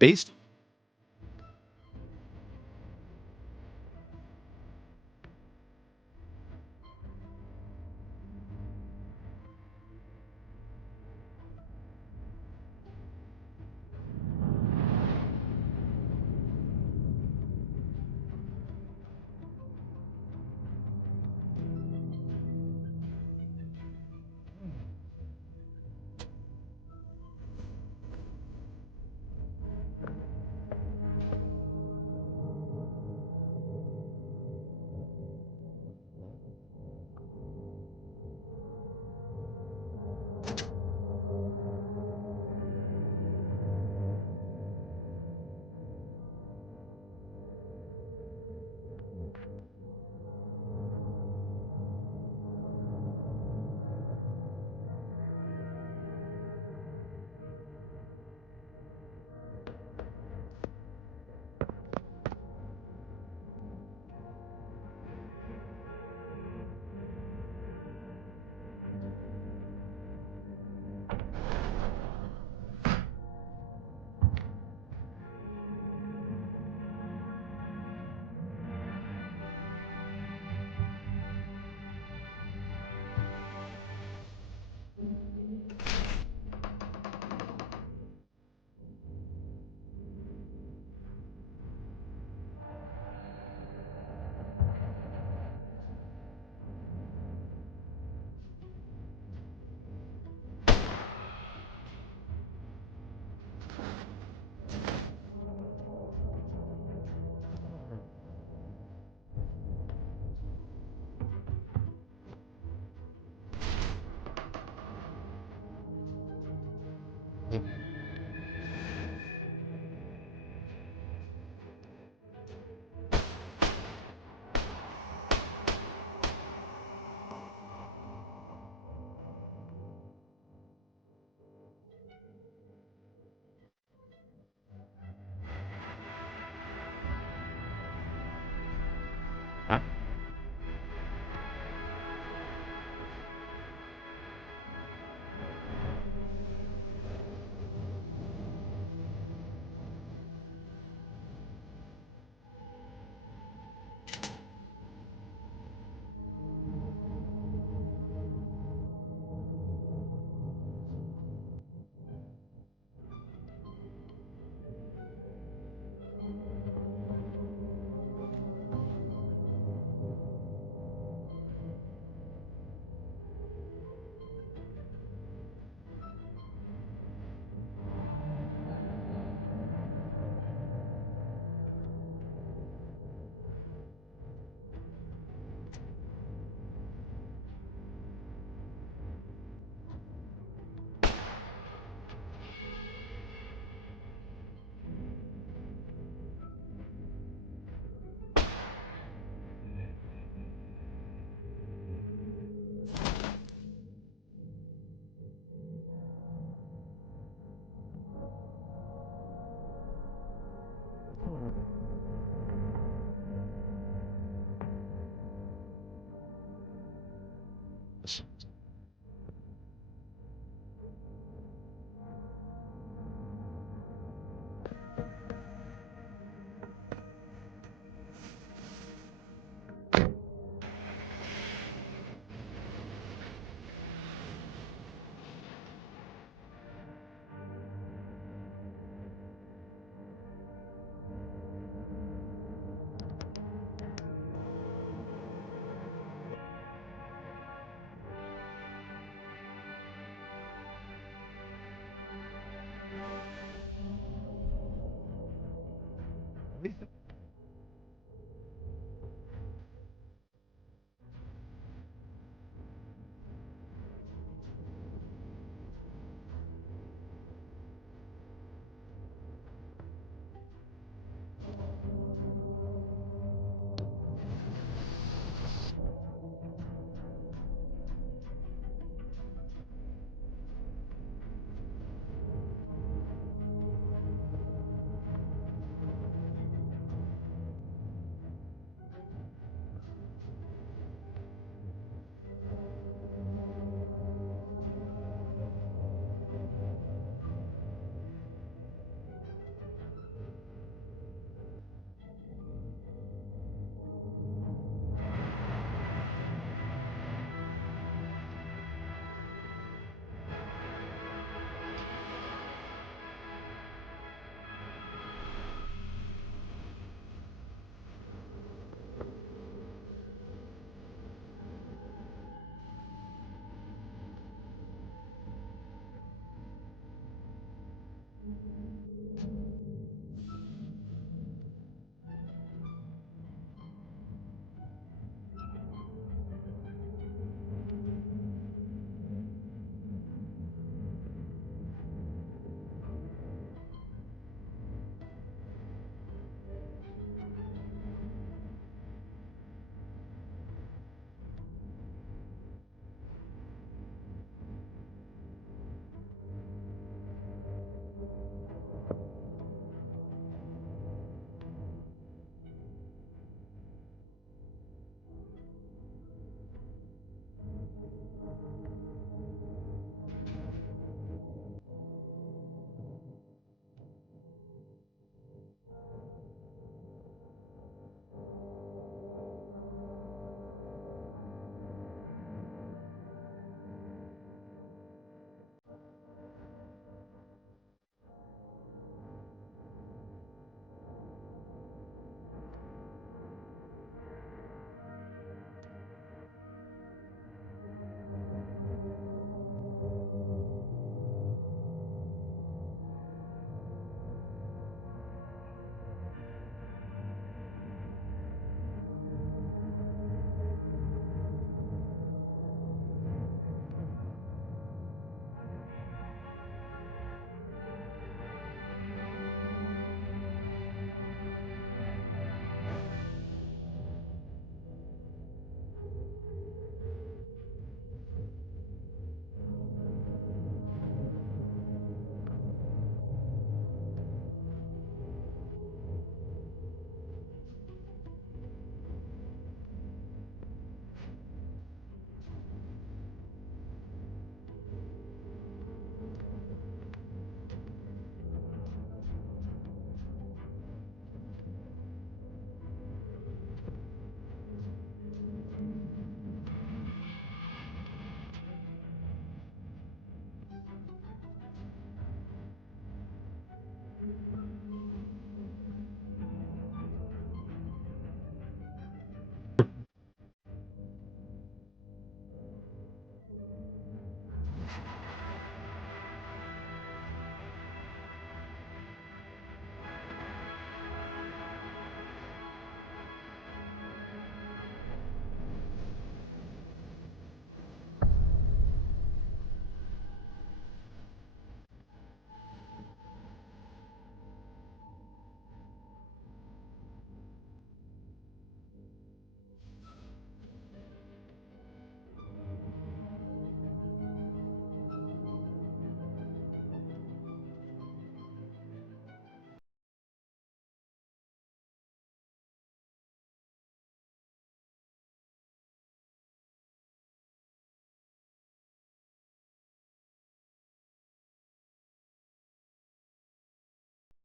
Based. Huh?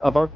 of our